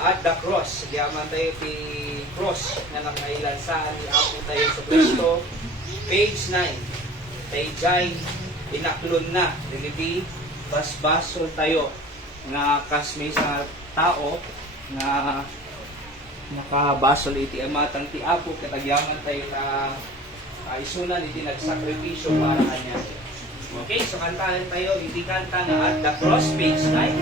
at the cross. Diyaman tayo ti cross na nakailansahan ni Apo tayo sa Kristo. Page 9. Tayo dyan, inaklon na. Dilibi, basbasol tayo na kasmi sa tao na nakabasol iti amatang ti Apo. Katagyaman tayo na isunan iti nagsakripisyo para kanya. Okay, so kantahan tayo, hindi kanta na at the cross, page 9.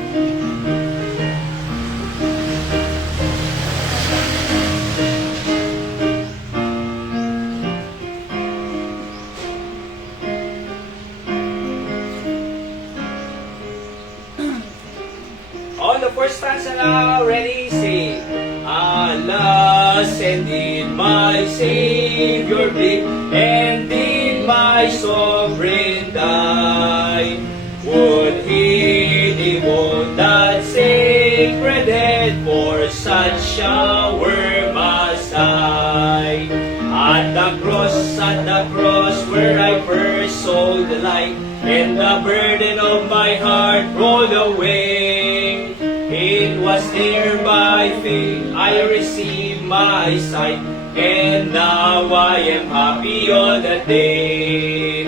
On the first stanza now, ready, sing. Alas, and in my Savior bleed, and in my sovereign die. Would he devote that sacred head for such a worm as I? At the cross, where I first saw the light, and the burden of my heart rolled away. It was there by faith I received my sight, and now I am happy all the day.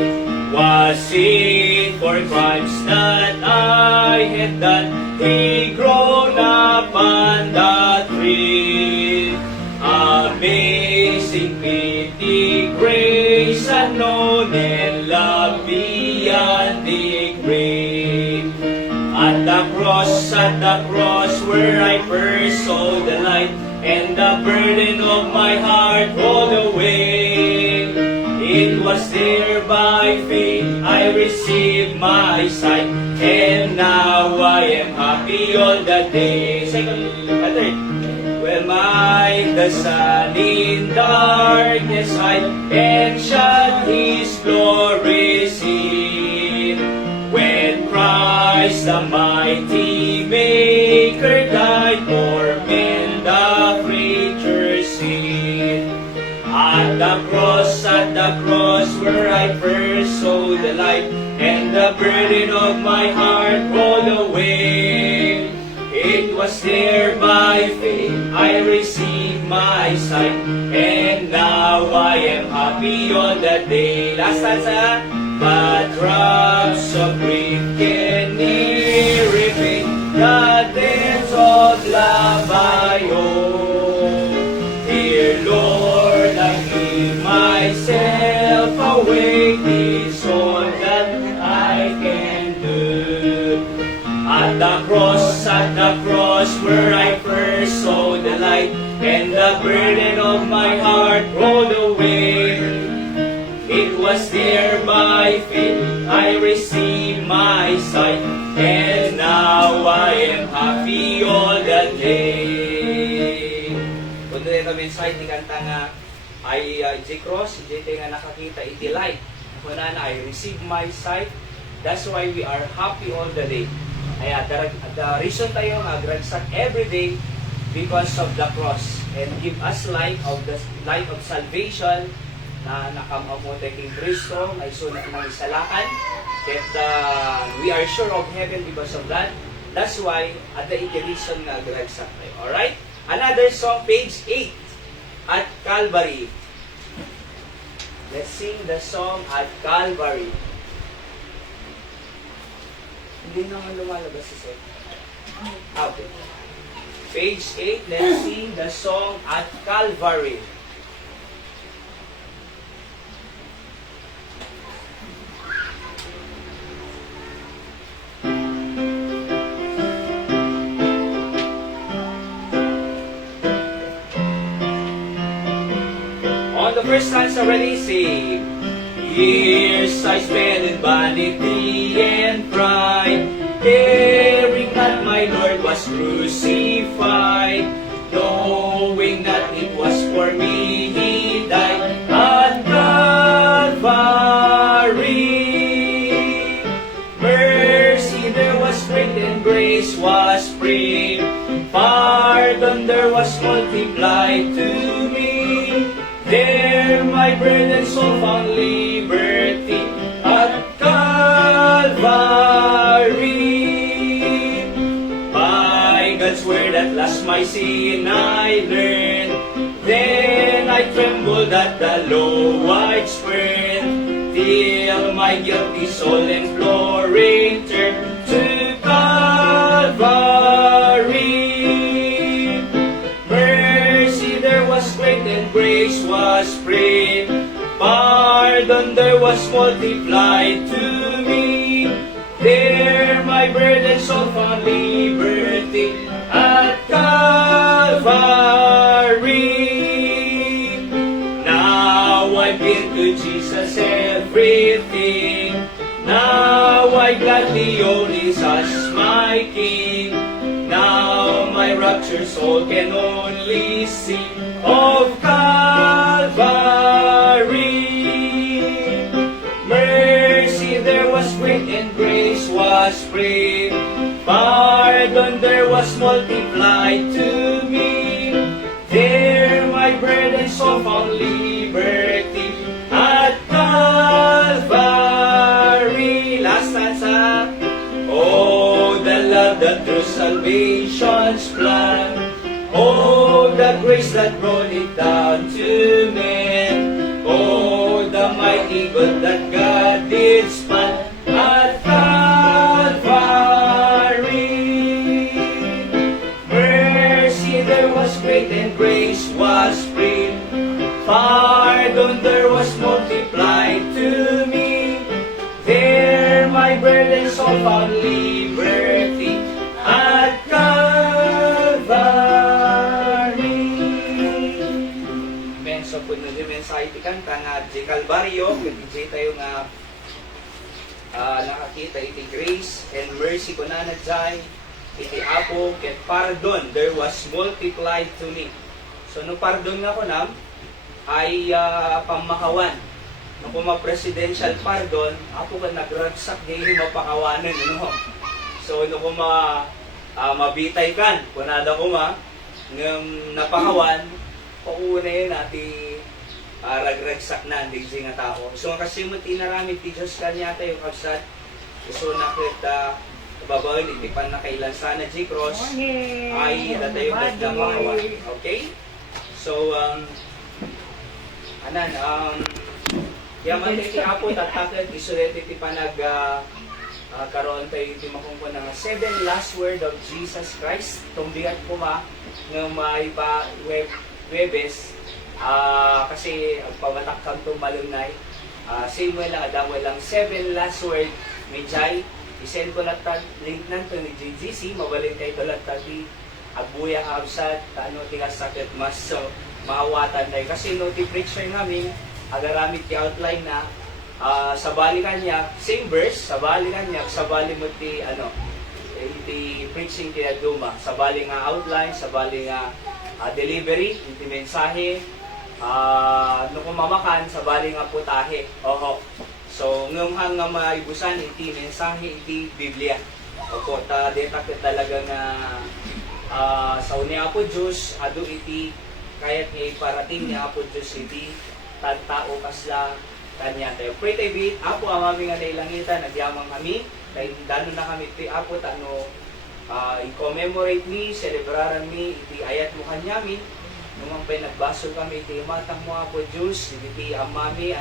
Was it for crimes that I had done, He grown up on the tree? Amazing pity, grace unknown, and love beyond the grave. At the cross, where I first saw the light, and the burden of my heart rolled away. It was there by faith I received my sight, and now I am happy all the day. Second, third. Well, my the sun in darkness hide, and shall His glory see. When Christ the mighty Maker died for men, the creatures sin. At the cross, where I first saw the light, and the burden of my heart rolled away. It was there by faith I received my sight, and now I am happy all the day. Last stanza. But drops of grief can ne'er repay the depths of love I owe. Dear Lord, I give myself away, this all that I can do. At the cross, where I first saw the light, and the burden of my heart rolled away. It was there by faith I received my sight, and now I am happy all the day. Kung doon ito mensahe, di kanta nga ay J-Cross, J-T nga nakakita, iti light. Kung na I received my sight, that's why we are happy all the day. Kaya the reason tayo nga gragsak every day because of the cross, and give us light of the light of salvation, na nakamamote kay Kristo, ay sunat ng isalakan, that we are sure of heaven because of that. That's why, at the reason na gragsak tayo. Alright? Another song, page 8, At Calvary. Let's sing the song, At Calvary. Hindi naman lumalabas si Seth. Okay. Page 8, let's sing the song, At Calvary. On the first stanza, ready, sing. Years I spent in vanity and pride, caring that my Lord was crucified, knowing that it was for me He died at Calvary. Mercy there was great and grace was free, pardon there was multiplied to me. There my burden soul found liberty at Calvary. By God's word at as my sin I learned. Then I trembled at the low white spurn, till my guilty soul imploring turned to Calvary. Mercy there was great and grace was spread, pardon there was multiplied to me. There my burden soul found liberty at Calvary. Now I've been to Jesus everything. Now I gladly own Jesus as my King. Now my raptured soul can only sing of Calvary. Mercy there was great and grace was spread, pardon there was multiplied to me. There my burden soul found liberty at Calvary. Last stanza. Oh, the love that through salvation's plan, oh, the grace that brought it down to men, oh, the mighty good that God did span at Calvary. Mercy there was great and grace was spread, pardon there was multiplied to me. There my burden soul found liberty at Calvary. Amen. So, kung nag-mensahe kanta nga di Calvario, kung di tayo nga nakakita iti grace and mercy ko na nadzay, iti apo, ket pardon, there was multiplied to me. So, no pardon nga ko nam, ay pamakawan. No kung ma-presidential pardon, apo ka nagragsak ngayon mapakawanan. No? So, no kung mabitay kan, kunada ko ng napakawan, pauunay natin ragragsak na, hindi nga tao. So, kasi mo tinaramid ti Diyos kanya tayo kapsat. So, nakita, babawin, hindi pa nakailan sana J-Cross, ay tayo ba't na makawan. Okay? So, yaman tayo ti apo, tatakit, isulit iti panag, karoon tayo iti makungkon ng 7 last word of Jesus Christ. Tumbigat po ng may pa Webes, kasi pamatak kang tumalunay. Same way lang, adamay lang 7 last word, medjay, isend ko lang link nanto ni JGC, mabalik kayo to lang di agbuya kabsat, tigas sakit mas, so, maawatan tayo. Kasi ti preacher namin, agaramit ki outline na, sa bali kanya, same verse, sa bali kanya, sa bali mo ti, iti preaching ti Aduma, sa bali nga outline, sa bali nga delivery, iti mensahe, no kung mamakan, sa bali nga putahe. Oho. So, ngayong nga maibusan, iti mensahe, iti Biblia. Opo, deta ka talaga nga sa unia po Diyos, ado iti, kaya't nga iparating niya po Diyos iti, tao kasla kanya tayo. Pray tayo bit, apo ang aming nga nailangitan, nagyamang kami, kaya dano na kami iti apo, i-commemorate me, celebraran me, iti ayat mo kanyamin, nung pa'y nagbasol kami, iti matang mo apo Diyos, iti amami,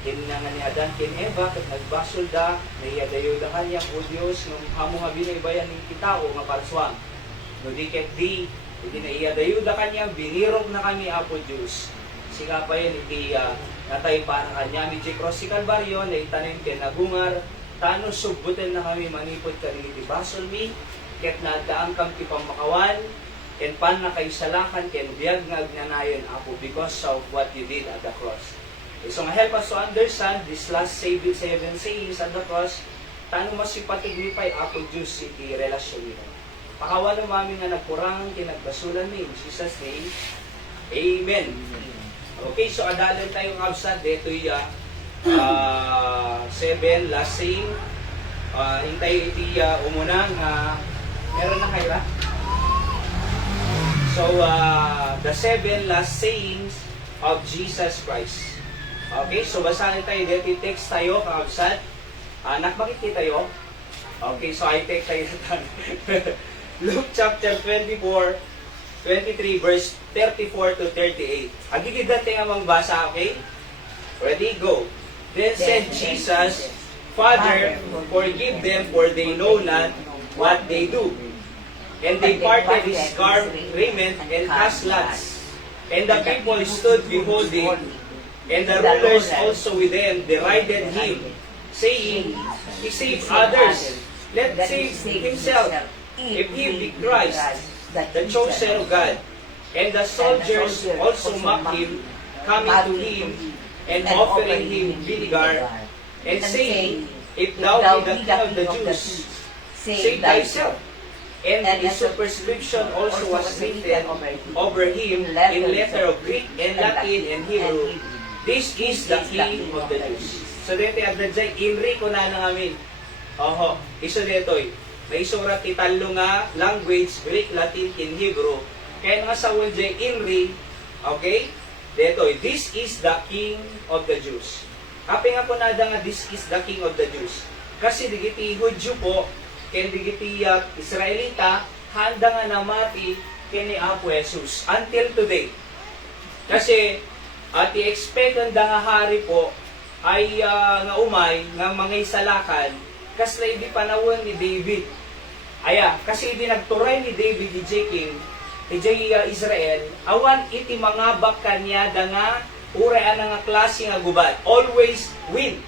kin nga ni Adan, kin Eva, kat nagbasol da, naiadayo da kanya po Diyos, nung hamo nga binaybayan ng kitao, nga palswang, no di ket di, iti naiadayo da kanya, binirog na kami apo Diyos, siga pa yun, iti natay para kanya, mi Cross si Calvario, na itanim ken nabungar, tano subutin na kami manipod kanili iti basol mi, ket nadaan kam ti pamakawan, ken pan na kay salakan, ken biyag nga agnanayon apo because of what you did at the cross. Okay, so help us to understand this last 7 sayings at the cross, tano masipatignify apo Diyos iti relasyon nito. Pakawalo mami nga nagkurang kinagbasulan mi in Jesus' name. Amen. Okay, so adalan tayong absad dito 7 last saying. Hintay iti umunang meron na kayo ba? So, the 7 last sayings of Jesus Christ. Okay, so basahin tayo dito. Text tayo, kaabsat. Anak, makikita tayo? Okay, so I take tayo. Luke chapter 24, 23, verse 34 to 38. Agigid natin ang magbasa, okay? Ready? Go. Then said Jesus, Father, forgive them, for they know not what they do. And they parted his raiment and cast lots. And the people stood beholding, and the rulers also with them derided him, saying, He saved others, let save himself, if he be Christ, the chosen of God. And the soldiers also mocked him, coming to him, and offering him vinegar, and saying, If thou be the king of the Jews, save thyself. And a superscription also was written over him in letter of Greek and Latin and Hebrew, This is the King of the Jews. So dito abdad dyan, inri ko na amin. Oho, iso dito may surat italo nga language, Greek, Latin, and Hebrew. Kaya nga sa word dyan, inri, okay? Dito, this is the King of the Jews. Api nga po nada nga, this is the King of the Jews. Kasi digiti Hudyo po, kaya digiti Israelita, handa nga namati kini Apo Jesus until today. Kasi i-expect nga nga hari po ay nga umay nga mga isalakan kasla di panahon ni David. Aya, kasi di nagturay ni David di King di Israel, awan iti mga bakanya da nga urayan nga klase nga gubat. Always win.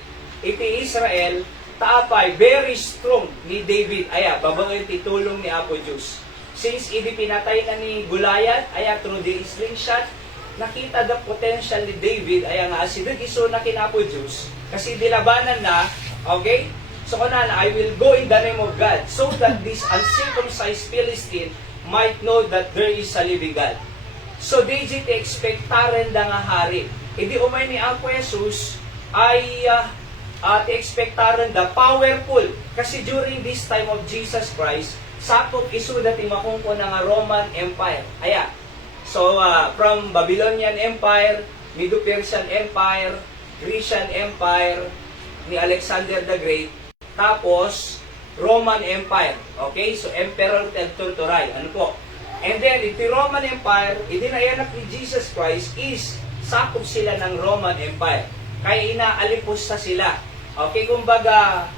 Iti Israel taapay, very strong ni David. Aya, babaw yung titulong ni Apo Diyos. Since idi pinatay na ni Goliath, aya, through the slingshot, nakita the potential ni David, aya nga, asidog iso na kinapo Diyos, kasi dilabanan na, okay? So, kunan, I will go in the name of God, so that this uncircumcised Philistine might know that there is a living God. So, David expectaren da nga hari. Idi umay ni Apo Jesus, ay, expectaran the powerful. Kasi during this time of Jesus Christ, sakop isu dati makungko na nga Roman Empire. Aya. So, from Babylonian Empire, Medo-Persian Empire, Grecian Empire, ni Alexander the Great, tapos, Roman Empire. Okay? So, Emperor Tertuturay. Ano po? And then, iti Roman Empire, idinayanak ni Jesus Christ is, sakop sila ng Roman Empire. Kaya inaalipos na sila. Okay, kumbaga,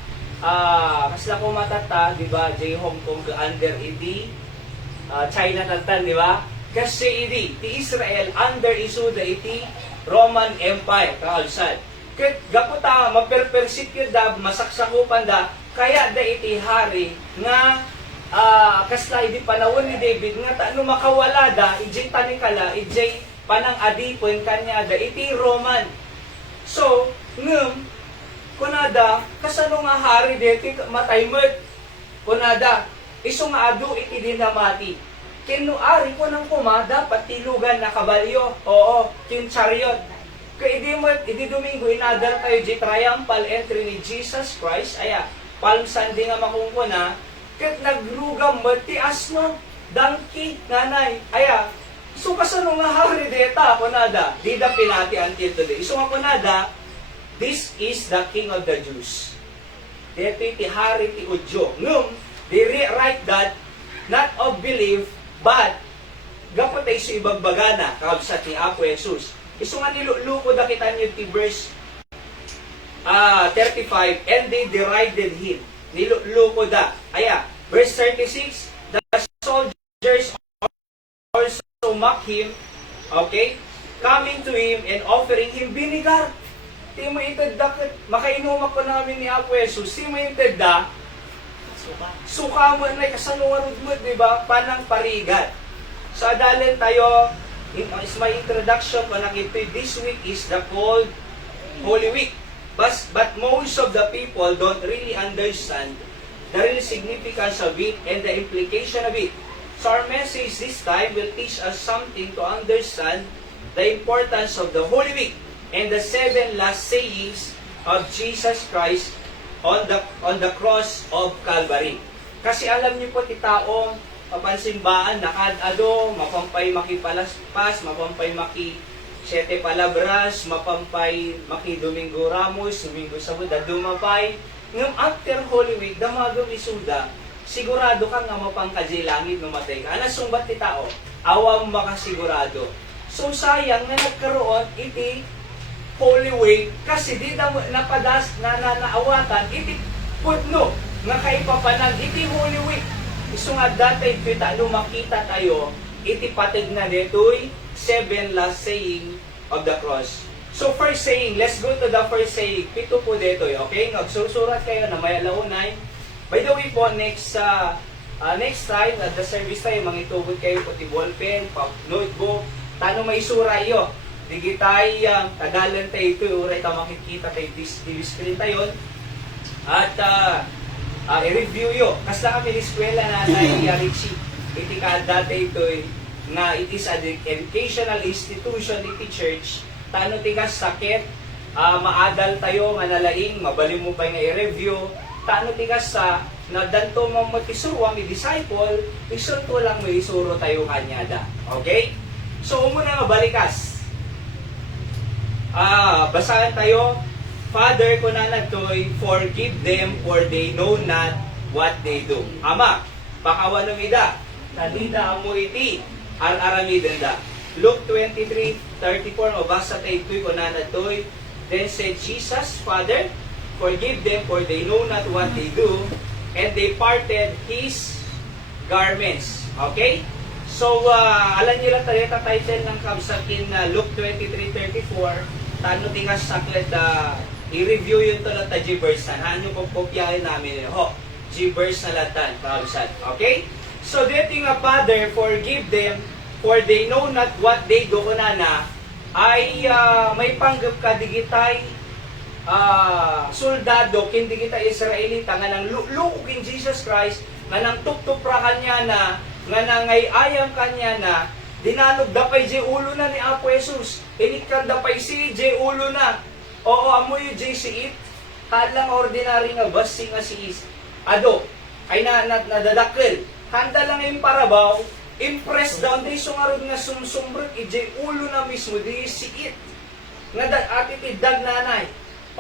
kasla ko matata, di ba, Hong Kong under iti, China tatan, di ba? Kasi iti, ti Israel under isuda iti Roman Empire, kaalsad. Kaya gaputa, maperpersecute da, masaksakupan da, kaya da iti hari nga, kasla iti panahon ni David, nga taano makawala da, ijay tanikala, ijay panang adipon kanya da, iti Roman. So, kunada, kasano nga hari deti mataymet. Kunada, iso nga adu iti dinamati. Kinuari ko ng kumada, patilugan na kabalyo. Oo, kin chariot. Kaya idi Domingo, inadal tayo di triumphal entry ni Jesus Christ. Aya, Palm Sunday nga makungkuna, kat nagrugam mati asno, donkey, nanay. Aya, so kasano nga hari deta, kunada, di da pinati until today. Iso nga kunada, this is the King of the Jews. Dito iti hari ti Udyo. Ngum, they write that, not of belief, but, gapatay sa ibagbagana, kakabsat ni Apo Jesus. Iso nga niluluko da kita niyo ti verse 35, and they derided him. Niluluko da. Aya, verse 36, the soldiers also mock him, okay, coming to him and offering him vinegar. Di mo itagda, makainumak ko namin ni Apo Jesus, di mo itagda, suka mo na kasanuan mo, di ba? Panang parigat. So, adalin tayo, is my introduction ko na ito, this week is the called Holy Week. But most of the people don't really understand the real significance of it and the implication of it. So, our message this time will teach us something to understand the importance of the Holy Week and the 7 last sayings of Jesus Christ on the cross of Calvary. Kasi alam niyo po, titaong papansimbaan, nakadado, mapampay makipalaspas, mapampay maki 7 palabras, mapampay maki Domingo Ramos, Domingo Sabado, dumapay. Ngam after Holy Week, damagam isuda, sigurado ka nga mapangkadya langit numatay ka. Anas sumbat ti tao, awam makasigurado. So sayang nga nagkaroon iti Holy Week kasi di na napadas na naawatan iti pudno nga kaipapanan iti Holy Week. Isu nga datay kita no makita tayo iti patid na detoy 7 last saying of the cross. So first saying, let's go to the first saying. Pito po detoy, okay? Nagsusurat kayo na may alaunay. By the way po, next time at the service tayo, mangitubod kayo puti ballpen, notebook, tano may sura iyo. Digitay, tagalan tayo ito, uray ta makikita tayo, TV screen tayo. At i-review yo. Kas lang kami eskwela na Richie. Iti ka dati ito nga it is an educational institution iti church. Tano tigas sakit, maadal tayo nga nalaing, mabalim mo pa nga i-review. Tano tigas sa nadanto mo matisuruang i-disciple, isunto lang may isuro tayo kanyada. Okay? So, umuna nga balikas. Basahan tayo. Father, ko na nagtoy, forgive them for they know not what they do. Ama, pakawanong ida, talida mo iti, al-aramiden da. Luke 23:34, mabasa tayo ito'y ko na nagtoy. Then said Jesus, Father, forgive them for they know not what they do. And they parted his garments. Okay? So, alam niyo lang tayo title ng kabsakin na Luke 23:34. Tano tingas saklet i-review yun to lang ta G-verse na. Ano pong kopyahin namin yun? Ho, G-verse na latan. Okay? So, dito nga, Father, forgive them for they know not what they do. Kunana, ay may panggap ka digitay soldado, kindi kita Israelita, nga nang lukugin Jesus Christ, nga nang tuktukra kanya na, nga nang ayam kanya na, dinanog dapay je ulo na ni Apo Jesus, inikan dapay si je ulo na, oo amoy je si it, halang ordinary nga basi nga si is, ado, ay nadadakil, handa lang yung parabaw, impress down, di sungarod nga sumsumbrot, ije ulo na mismo, di si it, nga atitid nanay,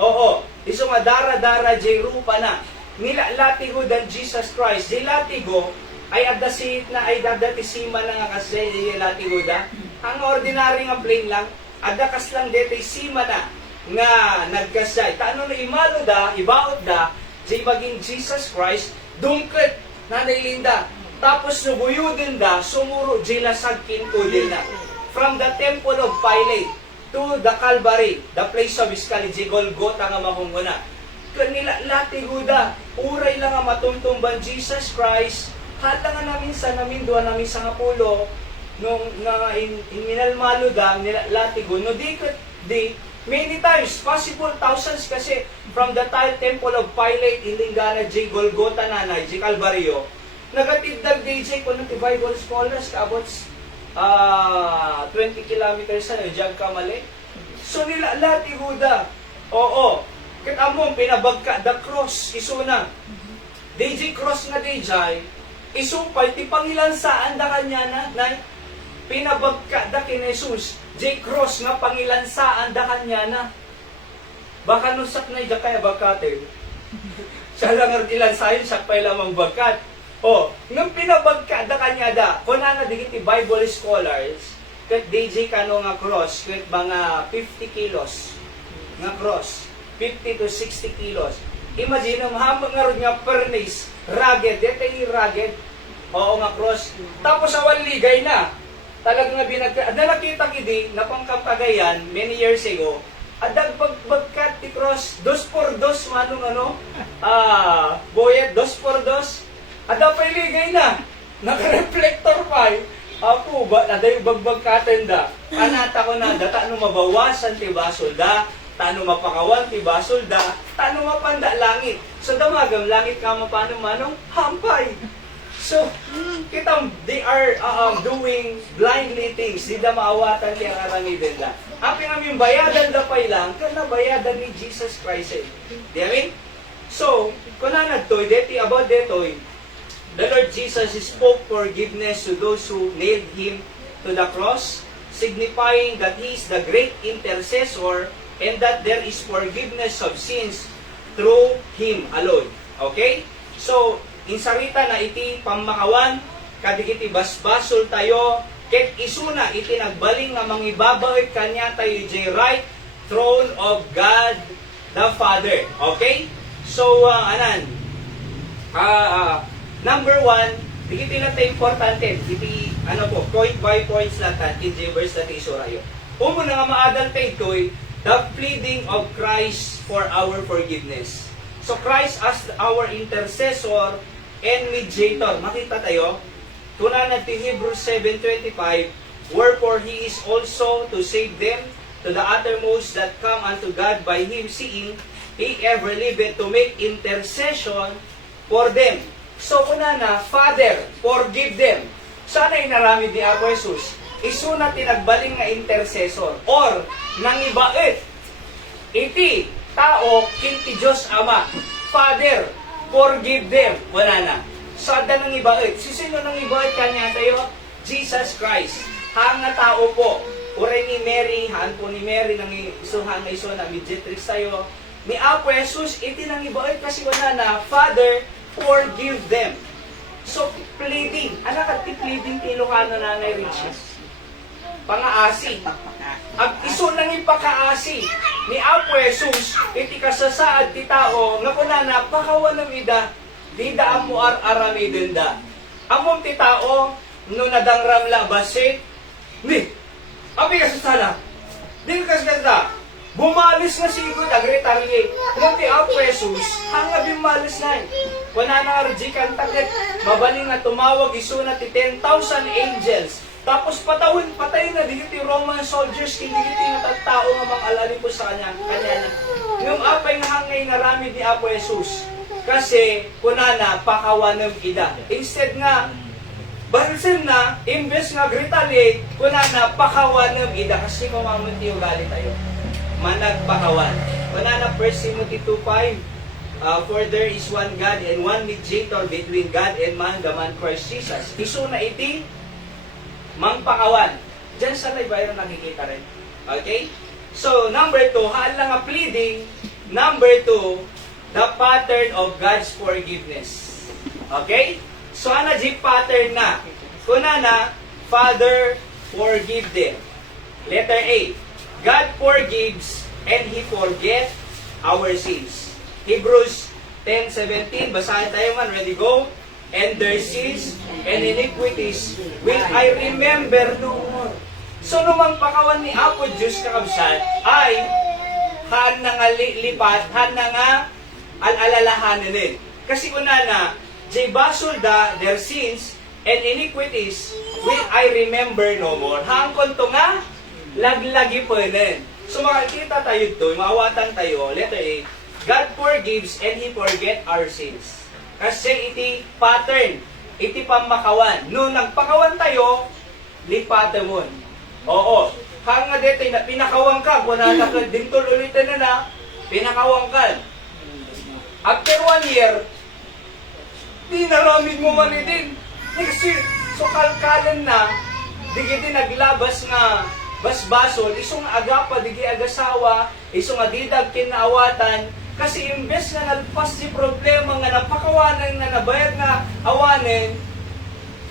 oo, iso nga dara-dara je rupa na, nilalatigo dan Jesus Christ, je latigo, ay adasit na ay dadatisima na nga kasi je latigo da, ang ordinary nga plain lang, adakas lang dete sima na, nga nagkasay, taano na imalo da, ibaot da, je maging Jesus Christ, dungkret, nanay Linda, tapos nubuyudin da, sumuro jila sagkin ko din na. From the temple of Pilate to the Calvary, the place of Iscali, Golgotha nga makunguna. Kanila latiguda, uray lang nga matumtumban Jesus Christ, hata nga namin sa namin doon namin sa Apulo, nung nga minalmalo da, latigo, no di, many times, possible thousands kasi from the temple of Pilate, Ilingana, Golgotha nanay, Calvario, nagatiddag DJ ko ng Bible scholars kaabot 20 kilometers na dyan kamali. So nila lati huda. Oo. Kita mo pinabagka the cross isuna. DJ cross nga DJ isumpay ti pangilansaan da kanya na nay pinabagka da kin Jesus. J cross nga pangilansaan da kanya na. Baka nusak na ida kaya bagkate. Siya lang ilansayon sakpay lamang bagkat. Oh, nung pinabagkada kanya da, kung na digiti Bible scholars, kat DJ kano nga cross, kat mga 50 kilos nga cross, 50 to 60 kilos. Imagine, hamang nga ron nga furnace, rugged, dito yung rugged, oo nga cross. Tapos awan ligay na, talagang nga nakita kidi, napangkampagayan, many years ago, adag pagbagkat ti cross, 2x2, manong boyet, 2x2, ada pa iligay na. Naka-reflector pa. Ako ba, naday bagbag katenda. Kanata ko na, data no mabawasan ti basol da, tano mapakawan ti basol da, tano mapanda langit. So damagam langit ka mapano manong hampay. So, kitang they are doing blindly things. Di da maawatan ti ang arangiden da. Api namin bayadan da pay lang, kana bayadan ni Jesus Christ. Di amin? So, kuna nagtoy, deti about detoy, the Lord Jesus spoke forgiveness to those who nailed Him to the cross, signifying that He is the great intercessor and that there is forgiveness of sins through Him alone. Okay? So, insarita na iti pamakawan, kadigiti basbasol tayo, ket isuna iti nagbaling nga mangibabaet kanya tayo iti right throne of God the Father. Okay? So, number one, digiti na tayo importante, iti, point by points natin, iti verse na tayo surayo. Umuna nga maadal tayo the pleading of Christ for our forgiveness. So, Christ as our intercessor and mediator. Makita tayo, tunan natin Hebrews 7:25, wherefore He is also to save them to the uttermost that come unto God by Him, seeing He ever liveth to make intercession for them. So, una na, Father, forgive them. Sana inaramid ni Apo Jesus, isuna tinagbaling nga intercessor, or nangibait, iti tao, kinti Diyos Ama. Father, forgive them. Wala na. So, ada nang ibait. Sino nang ibait kanya tayo? Jesus Christ. Hang na tao po. Uray ni Mary, haan po ni Mary, nang isuhan na iso na mediatrix tayo. Ni Apo Jesus, iti nang ibait kasi wala na, Father, forgive them. So, pleading. Anak at pleading ti Ilocano Nanay Richie. Pangaasi. Ang iso nang ipakaasi ni Apo Jesus, iti kasasaad ti tao, nga kuna napakawan ng ida, di da amo aramidin da. Among ti tao, no nadangram la basit, ni, abi kasasala, di kasasala, bumalis na sigod, agretarye, nung ti Apo Jesus, hanga bimalis na kuna na arjikan takit, mabaling na tumawag iso na ti 10,000 angels, tapos patay na digiti Roman soldiers, kindigiti na tagtao nga mga alali po sa kanya na. Yung apay nga hangay nga ramid ni Apo Jesus, kasi kunana pakawanam ida. Instead nga, balsin na, imbes nga gritali, kunana pakawanam ida, kasi mamamunti yung gali tayo. Managpakawan. Kunana 1 Timothy 2:5, for there is one God and one mediator between God and man, the man Christ Jesus. Iso na iti, mangpakawan. Diyan sa library nakikita rin. Okay? So, number 2, haan lang ang pleading. Number 2, the pattern of God's forgiveness. Okay? So, ana di pattern na. Kuna na, Father, forgive them. Letter A, God forgives and He forgets our sins. Hebrews 10:17, basahin tayo man. Ready, go? And their sins and iniquities will I remember no more. So, numang pakawan ni Apo Diyos kakabsat ay han na nga lipat, han na nga alalahanin. Kasi una na, jay basol da, their sins and iniquities will I remember no more. Hangkon to nga, laglagi po nun. So, makikita tayo ito, maawatan tayo, letter A, God forgives and He forget our sins. Kasi iti pattern, iti pamakawan. Noong nagpakawan tayo, lipatan mo. Oo. Hanga dito na pinakawang ka, kung nakakad, dintol ulitin na, pinakawang ka. After 1 year, di naramid mo man din. Kasi, so kalkalan na, di giti naglabas nga, basbasol, isong agapa, di agasawa, isong adidag kinaawatan, kasi imbes nga nalpas si problema nga napakawanan na nabayad nga awanin,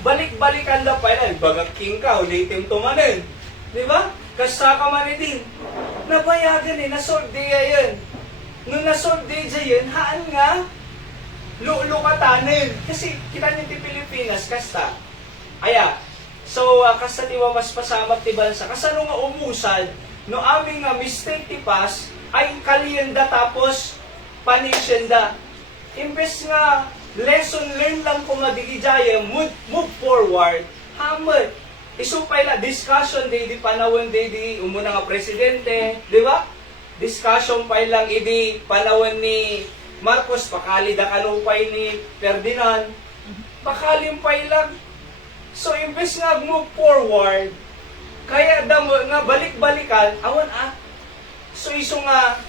balik-balikan na pa yan. Bagak-king ka, ulitin tumanin. Di ba? Kasaka man din. Nabayagan nasolve diya yun. Nung nasolve diya yun, haan nga, lulukatanin. Kasi kita niti Pilipinas, kasta. Aya, so, kasta tiwa mas pasamak ti bansa. Kasano nga umusad, no aming nga mistake ti pas, ay kaliyenda tapos panisyenda. Imbes nga lesson learned lang kung madigijaya, move forward, hamad. Isupay la, discussion day, di panawin day, di umuna nga presidente, di ba? Discussion pa lang, idi panawin ni Marcos, pakali da kalupay ni Ferdinand, pakalimpay lang. So, imbes nga move forward, kaya nga balik-balikan, awan So, iso nga,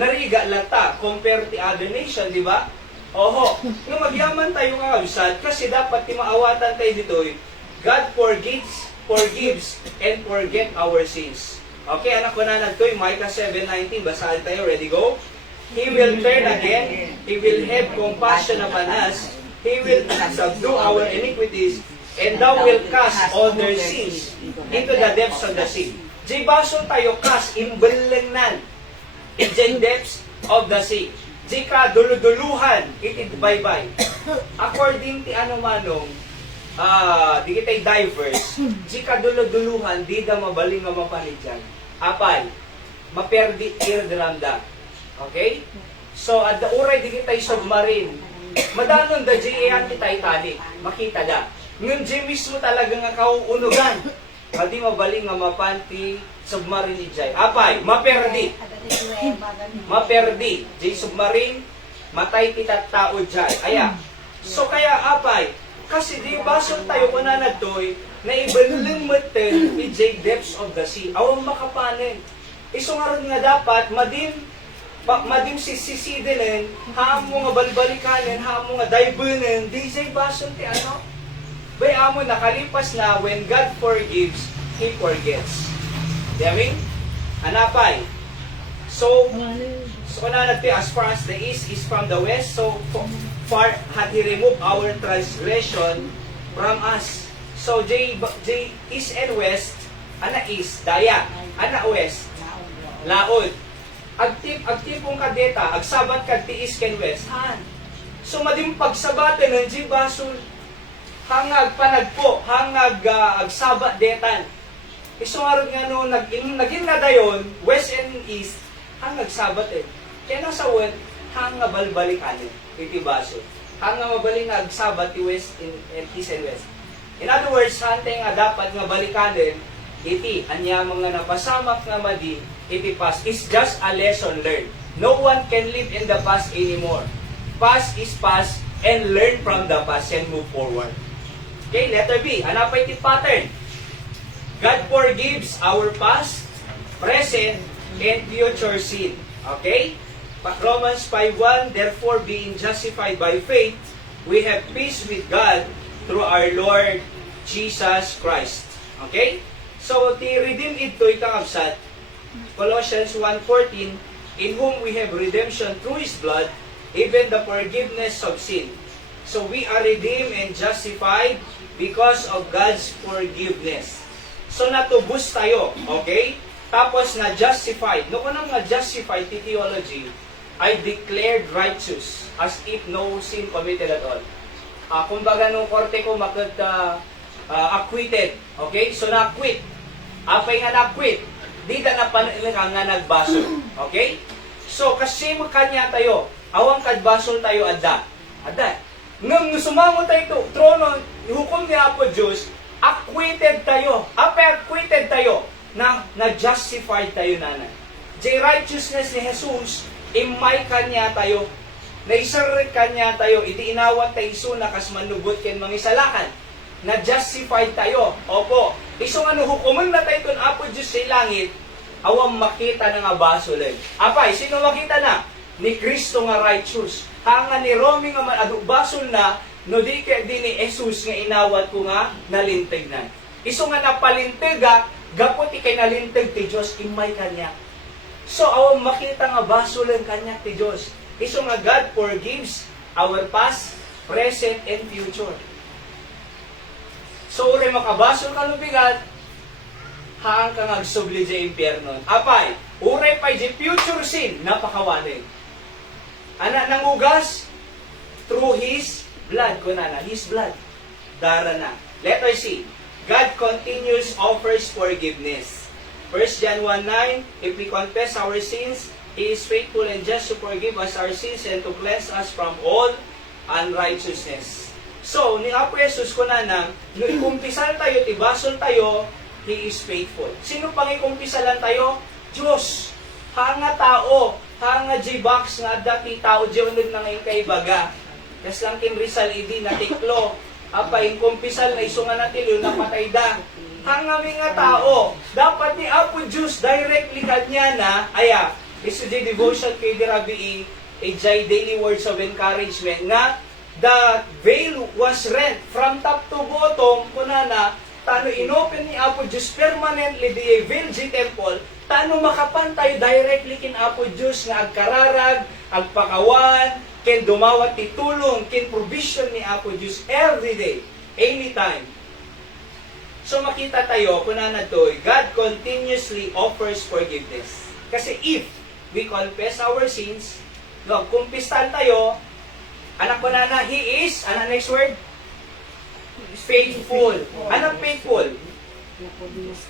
nariga lang ta, compare to other nation, di ba? Oho, nga magyaman tayo nga kabisad, kasi dapat timaawatan tayo dito, God forgives, and forget our sins. Okay, anak ko na nagtoy, Micah 7:19, basahin tayo, ready, go? He will turn again. He will have compassion upon us. He will subdue our iniquities. And thou will cast all their sins into the depths of the sea. Di baso tayo cast imbalangnan in the depths of the sea. Di ka duluduluhan itit baybay. According ti ano manong, di kita'y diverse, di ka duluduluhan, di da mabaling nga mapanidyan. Apay, maperdi irderamda. Okay? So, at the uray di kita'y submarine. Madanon da di iyan kita'y tali. Makita da. Ngun di mismo talaga nga kauunugan. Hindi mabaling nga mapanti submarine ni Jay. Apay, maperdi. Maperdi. Jay submarine, matay kita tao Jay. Aya. So kaya apay, kasi di basong tayo kunanatoy na ibalulong maten ni Jay depths of the sea. Awang makapanin. Isungaron nga dapat, madim sisisidinin, hamo nga balbalikanin, hamo nga daibunin, di Jay basong ti ano? Bay amo nakalipas na when God forgives, He forgets. Diyamin? Anapay. So kunanat as far as the east is from the west, so far had He removed our transgression from us. So east and west, ana east, daya, ana west, laod. Agtipong kadeta, agsabat kad ti east and west, han. So madim pagsabatan ng jibasul, hangag panagpo, hangag agsabat detan. Isungarod nga no, naging na dayon, west and east, hangag sabat eh. Kaya nasa wet, hanga balbalikanin, iti baso. Hanga mabaling nga agsabat ti west and east and west. In other words, hantay nga dapat nga balikanin, iti, anyamang nga napasamak nga madi, iti past, is just a lesson learned. No one can live in the past anymore. Past is past, and learn from the past and move forward. Okay, letter B. Hanapay ti pattern. God forgives our past, present, and future sin. Okay? Romans 5:1, therefore being justified by faith, we have peace with God through our Lord Jesus Christ. Okay? So, ti redeem ito ikakabsat, Colossians 1:14, in whom we have redemption through His blood, even the forgiveness of sin. So, we are redeemed and justified because of God's forgiveness. So, natubos tayo, okay? Tapos, na-justified. No kunang na-justified, ti theology, I declared righteous as if no sin committed at all. Kumbaga, nung korte ko, acquitted. Okay? So, na-acquit. Apay nga na-acquit. Di da na panilikan nga nagbaso. Okay? So, kasi makanya tayo, awang kadbasol tayo adda. Adda. Nung sumango tayo ito, trono, hukom ni Apo Diyos, acquitted tayo. Acquitted tayo. Na-justified tayo nanan. Jay righteousness ni Jesus, imay kanya tayo. Naisarrit kanya tayo. Iti inawat tayo iso na kas manubot ken mangisalakan. Na-justified tayo. Opo. Iso nga hukuman na tayo itong Apo Diyos sa langit, awang makita na nga basolay. Apay, sino makita na? Ni Kristo nga righteous. Hanga ni Romy nga basol na, no di ni Jesus nga inawat ko nga nalintig na. Iso nga napalintiga, gapot ikay nalintig ti Diyos, imay kanya. So, awang makita nga basolan kanya ti Diyos. Iso nga God forgives our past, present, and future. So, uray makabasol ka lubigat, hang kang agsubli sa impyernon. Apay, uray pa di future sin, napakawaling. Anak ng ugas, through His blood, kunana, His blood, dara na. Letter C, God continues offers forgiveness. 1 John 1:9, if we confess our sins, He is faithful and just to forgive us our sins and to cleanse us from all unrighteousness. So, ni Apo Jesus kunana, no ikumpisal tayo, tibasol tayo, He is faithful. Sino pang ikumpisalan tayo? Diyos. Hanga tao, hanga J-box nga dati tao J-unod na ngayon kay baga. Kas lang kin Rizal idi na tiklo. Apa, yung kumpisal na isunga natin yun, napatay da. Hanga mi nga tao, dapat ni Apo Diyos directly kanya na, aya, iso J devotion kay Dirabi a J daily words of encouragement nga, the veil was rent from top to bottom, kunana, tano inopen ni Apo Diyos permanently di Vilji Temple, tano makapan tayo directly kin Apo Diyos nga agkararag, agpakawan, ken dumawat ti tulong, ken provision ni Apo Diyos every day, anytime. So makita tayo, kunana to, God continuously offers forgiveness. Kasi if we confess our sins, kumpistal tayo, anak ko na He is, ano next word? Faithful. Anong faithful?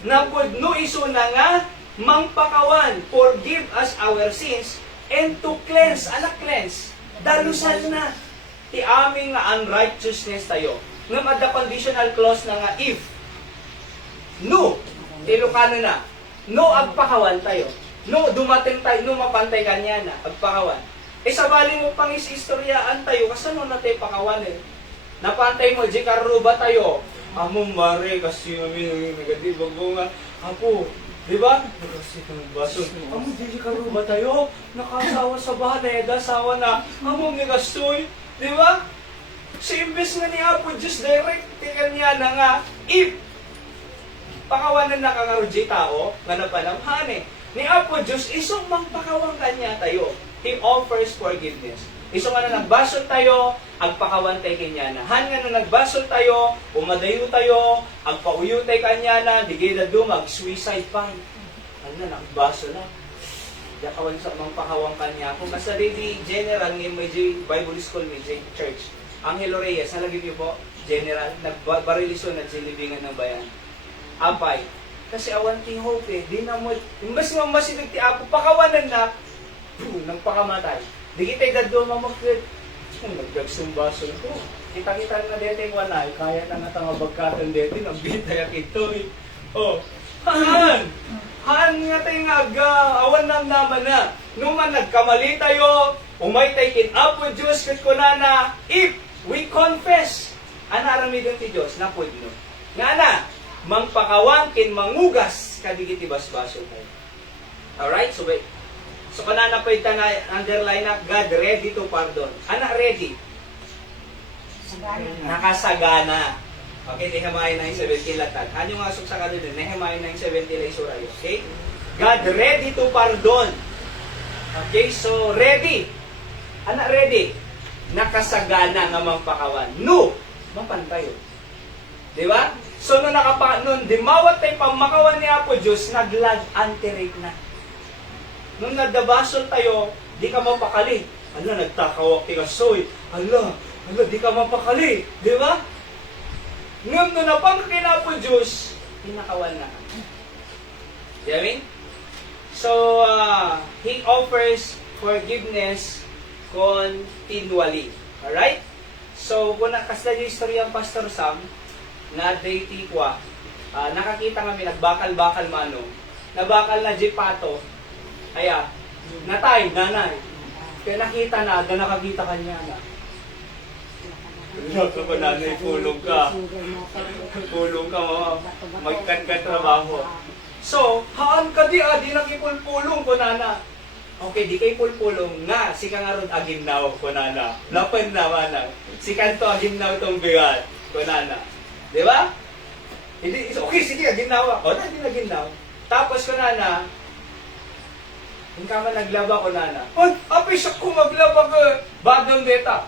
Napudno iso na nga, mangpakawan, forgive us our sins, and to cleanse. Anak cleanse? Dalusan na. Ti aming nga unrighteousness tayo. Nga madda conditional clause na nga, if. No. Ilocano na. No, agpakawan tayo. No, dumating tayo, no, mapantay kanya na, agpakawan. Sa bali mo pang isistoryaan tayo, kasano na tayo pakawan eh? Napantay mo, di karuba tayo. Among mare, kasi kami negatibo ko nga. Apo, di ba? Kasi ng baso. Among di karuba tayo. Nakasawa sa bahay, dasawa na. Among negastoy. Di ba? Si imbes nga ni Apo, just direct, tingnan niya na nga, if pakawanan na kangarudji tao, nga napanamhan eh. Ni Apo Diyos, isong magpakawang kanya tayo. He offers forgiveness. Iso nga na nagbasol tayo, agpakawan tayo kanya na. Han nga na nagbasol tayo, umadayo tayo, agpauyo tayo kanya na, digay na dumag, suicide pa. Ano na, nagbasol na. Dakawan sa magpakawang kanya. Kung basta di general, ngayon may Bible School, may church. Angelo Reyes, nalagay niyo po, general, nagbariliso na silibingan ng bayan. Apay. Kasi awan ting hope eh. Di na mo, mas mamasinag ti Apo, pakawanan na, nang pakamatay. Di kita idado mamakit. Nagdagsumbason ko. Kita-kita na dete yung wanay. Kaya na nga tanga bagkatan dete. Nang bitay ito eh. Oh. Haan! Haan nga tayo nga awan nang naman na. Nung man nagkamali tayo, umay tayo kin Apo Diyos kat kunana, if we confess, anarami dun ti Diyos, napod no. Nga na, mangpakawan kin mangugas kadigiti basbaso tayo. Alright? So wait. So, kanana pa ito na underline na, God ready to pardon. Anak ready? Nakasagana. Okay, Nehemiah 9:17 latag. Ano nga sa kanina? Nehemiah 9:17 lang suray. Okay? God ready to pardon. Okay, so ready. Anak ready? Nakasagana nga magpakawan. No! Mapantayo. Di ba? So, nung dimawat tayo pamakawan ni Apo Diyos, naglag antirate na. Nung nadabasol tayo, di ka mapakali. Ala, nagtakawak ti kasoy. Ala, di ka mapakali. Di ba? Nung napangkina po Diyos, pinakawan na. Yamin? So, He offers forgiveness continually. Alright? So, kung nakasla yung istorya ang Pastor Sam, na deity kwa, nakakita kami, nagbakal-bakal mano, nabakal na jipato, aya, natay, nanay. Kaya nakita na, nakakita kanya na. Ano ba nanay, pulong ka. Pulong ka, magkat-trabaho. So, haan ka di nakipulpulong ko nana. Okay, di kay pulpulong nga, si kangarod aginaw ko nana. Lapan naman na. Si kanto aginaw tong bigat ko nana. Di ba? Hindi, okay, sige, aginaw ako. Hindi naginaw. Tapos ko nana, yung kama naglaba ko nana. Ay, apisak ko maglaba ko. Bagong deta.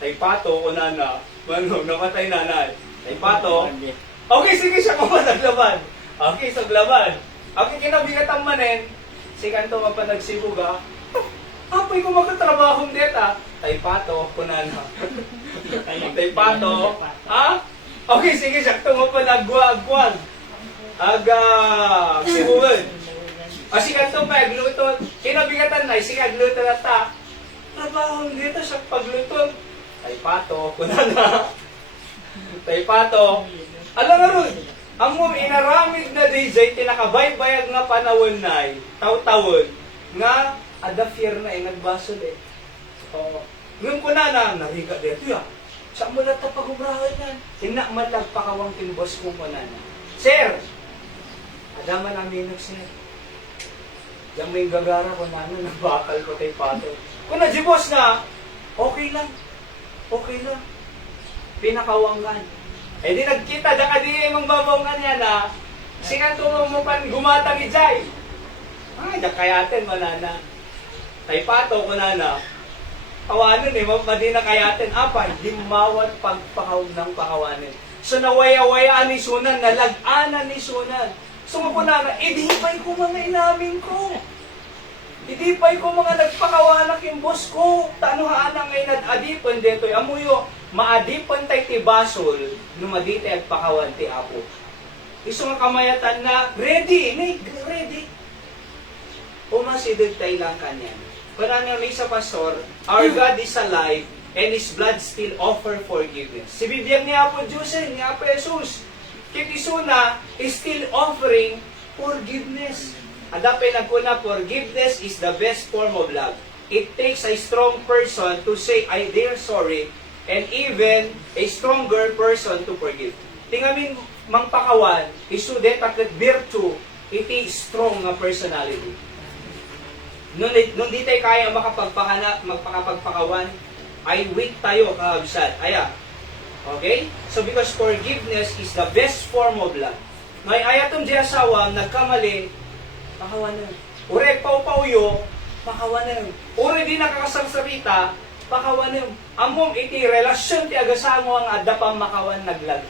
Tay pato ko nana. Ano, namatay nanay. Tay pato. Okay, sige siya ko naglaban. Okay, so laban. Okay, kinabigatan manen. Si kanto mapanagsibuga. Apoy ko magkatrabahong deta. Tay pato ko nana. Tay pato. Ha? Okay, sige siya. Ito mapanagwag-gwag. Sibugan. Asi kanto pagluto, kinabigatan na, sige agluto na ta. Trabahong dito siya pagluto. Tay pato, kunana. Tay pato. Alam nga ron, ang mong inaramid na DJ, tinakabaybayag nga panawon na taw-tawon, nga ada fear na nagbasol eh. Oo. Ngayon kunana, nariga dito ya. Saan mo lang tapag-ubrahan yan? Tingna malagpakawang tinbos ko kunana. Sir! Adaman ang minok sir. Diyan may gagara ko na nagbakal ko tayo pato. Kung na-jibos na, okay lang. Okay lang. Pinakawanggan. Eh di nagkita, da ka di mong babongan yan na, singan tumumupan gumatang ijay. Ay, da kayatin mo na. Tay pato ko na. Kawanin eh, madi na kayatin. Apa, himawat pagpakaw ng pakawanin. So nawaya-wayaan ni Sunan, nalaganan ni Sunan. So nga po na, idipay ko mga inamin ko. Idipay ko mga nagpakawanak yung boss ko. Tanuhaan na ngayon at adipan dito. Amuyo, maadipan tay ti basol, numadite at pakawan ti apo. Iso nga kamayatan na, ready. Umasidog tayo lang kanyan. Parang may sa pastor, our God is alive and His blood still offer forgiveness. Si Bibiyang ni Apo Diyos ni Apo Jesus, kitisuna is still offering forgiveness. Adapay nagkuna, forgiveness is the best form of love. It takes a strong person to say, they're sorry, and even a stronger person to forgive. Tingamin, mangpakawan, isudet akit virtue, iti strong nga personality. Nung di tayo kaya magpakapagpakawan, ay weak tayo kahabsat. Aya. Okay? So because forgiveness is the best form of love. May ayatong di asawa, nagkamali, pakawanan. Ure pau-pauyo, pakawanan. Ure di nakakasangsarita, pakawanan. Among iti relasyon ti agasamo ang adapang makawan naglag.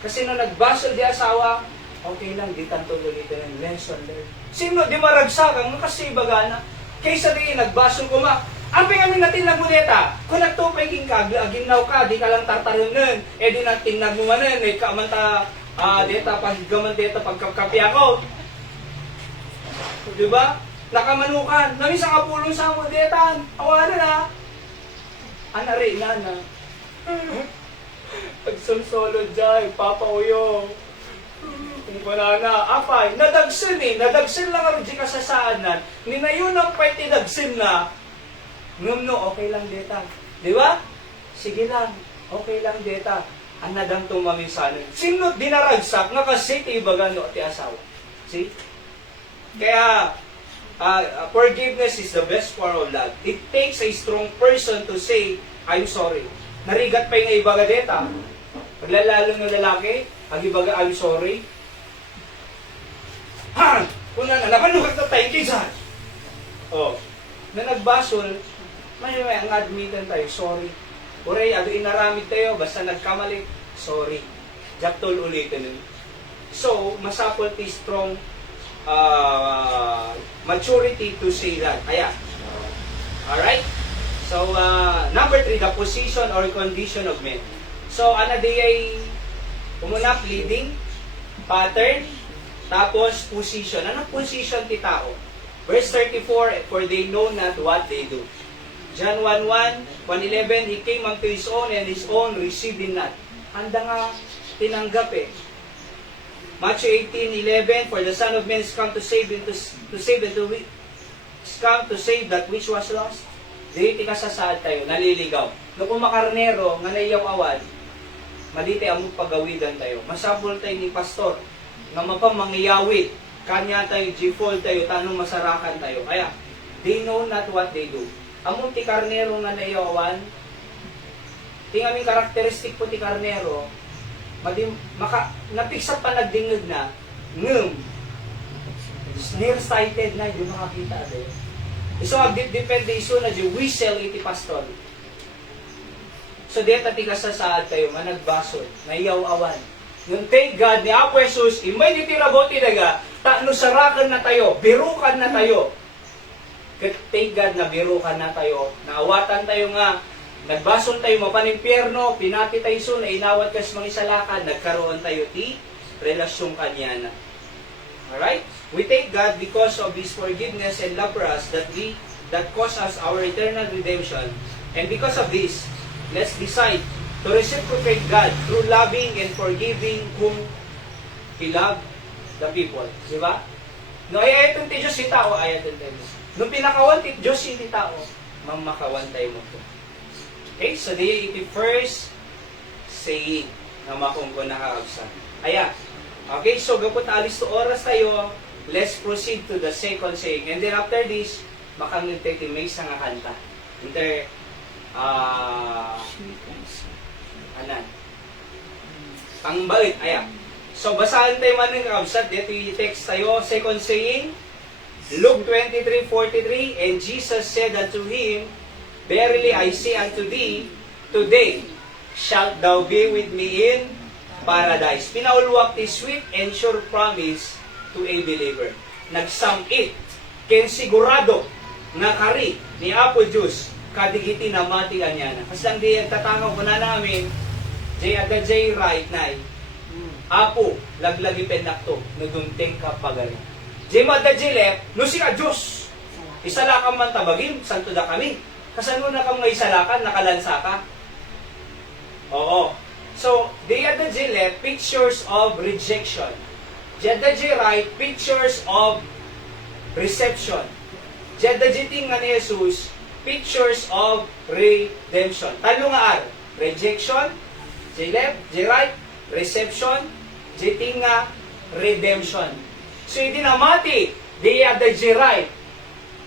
Kasi nung nagbasol di asawa, okay lang, di tanto ulitin ng lesson learned. Sino di maragsagang, kasi bagana. Kaysa di nagbasol ko ang pingamin natin na buleta, kung nagtupay king ka, ginaw ka, di ka lang tatarunan, di natin nagmumanan, kamanta, deta, paggaman deta, pagkapkapi ako. Diba? Nakamanukan. Namisang kapulong sa mo, detan. Awanan na. Anari, nana. Pagsulsolo dyan, papauyo. Kung banana, apay, nadagsin nadagsin lang ang di kasasaanan, ninayon ang pa'y tinagsin na, ngumno, okay lang deta. Di ba? Sige lang, okay lang deta. Anadang tumamisanin. Sinot dinaragsak, nga kasi tibagan no, ti asawa. See? Kaya, forgiveness is the best form of love. It takes a strong person to say, I'm sorry. Narigat pa yung ibaga deta. Paglalalo ng lalaki, agibaga, I'm sorry. Ha! Kung na, napanukat na tayo kaysa. Oh, na nagbasol, may ang admitan tayo, sorry. Uray, ado inaramid tayo, basta nagkamali, sorry. Jaktol ulitin nun. So, masapol ti strong maturity to say that. Kaya, alright? So, number 3, the position or condition of men. So, ano di ay umunap, leading, pattern, tapos position. Anong position ti tao? Verse 34, for they know not what they do. John 1:1, 1:11, he came unto his own and his own received him not. Handa nga tinanggap eh. Matthew 18:11, for the Son of Man is come to save and to save that which was lost. Dili kasasaad tayo, naliligaw. No kung makarnero, nga naiyaw awad, madite among pagawidan tayo. Masabol tayo ni pastor, nga mapamangiyawit, kanya tayo, G-fold tayo, tanong masarakan tayo. Kaya, they know not what they do. Among ti karnero nga naiyawan, tingaming karakteristik po ti karnero, napiksa pa nagdingag na, nearsighted na, yung makakita tayo. So, depende iso na di whistle iti pastor. So, deta ti kasasaad tayo, managbasol, naiyaw awan. Yung thank God ni Apo Jesus, imay di tiraboti daga, no sarakan na tayo, birukan na tayo. Thank God na birukan na tayo, naawatan tayo nga, nagbasol tayo mapanimpyerno, pinati tayo so, na inawat kas mga isalakan, nagkaroon tayo ti relasyong kanya na. Alright? We thank God because of His forgiveness and love for us that cost us our eternal redemption. And because of this, let's decide to reciprocate God through loving and forgiving whom He loved the people. Di ba? No, ayaton ti Diyos si tao, ayaton ti Diyos. Nung pinakawan ti Diyos si tao, mamakawan tayo mo to. Okay, so the first saying na makong ko nakakabsan. Ayan. Okay, so gapot alis to oras tayo, let's proceed to the second saying. And then after this, makangintay ti may nga kanta. Anan. Ang bait, ayan. So, basahan tayo man ng kabsat. Dito yung text tayo. Second saying, Luke 23:43, and Jesus said unto him, Verily I say unto thee, today shalt thou be with me in paradise. Pinaulwak ti sweet and sure promise to a believer. Nagsam-it, ken sigurado, nga kari ni Apo Diyos, kadigiti na mati anyana. Kasi lang di tatangaw ko na namin, jay ada jay right na Apo, laglagi penakto, nagdunteng ka pagari. Jay mada jay left, no si ka Diyos. Isalakan man tabagin, santo da kami. Kasano na kang isalakan, nakalansa ka? Oo. So, they are the left, pictures of rejection. Jada J right, pictures of reception. Jada J tinga ni Jesus, pictures of redemption. Talo nga ar, rejection, J left, J right, reception, J tinga, redemption. So, hindi na mati, they are the J right.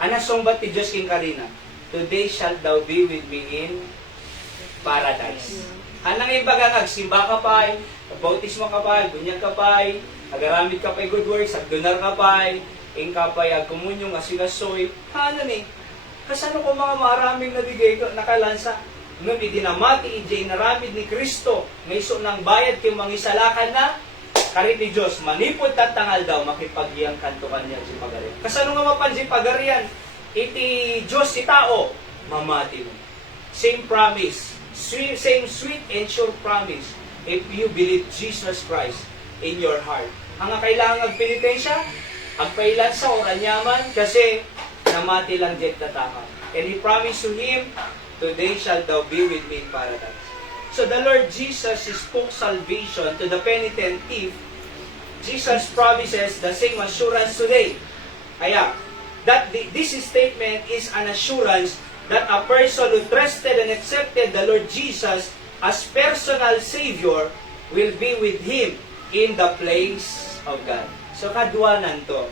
Anasong ba't ti Diyos king Karina? Today shalt thou be with me in paradise. Anang ibaga agsimba ka pa'y, bautismo ka pa'y, bunyag ka pa'y, agaramid ka pa'y good works, agdonar ka pa'y, ing ka pa'y agkumunyong asigasoy. Ano ni? Kasano ko mga maraming nabigay ko, nakalansa? Nung idinamati, ijay naramid ni Kristo, may iso ng bayad kay mangisalakan na, karit ni Diyos, manipod tatangal daw, makipagyang kantukan niya si pagarian. Kasano nga mapansin pagarian? Iti Diyos si tao, mamati mo. Same promise. Same sweet and sure promise if you believe Jesus Christ in your heart. Ang kailangan agpenitensya, agpailan sa oranyaman, kasi namati lang jet tataka. And He promised to him, today shall thou be with me in paradise. So the Lord Jesus spoke salvation to the penitent thief. Jesus promises the same assurance today. Kaya, this statement is an assurance that a person who trusted and accepted the Lord Jesus as personal Savior will be with Him in the place of God. So, kadwanan to.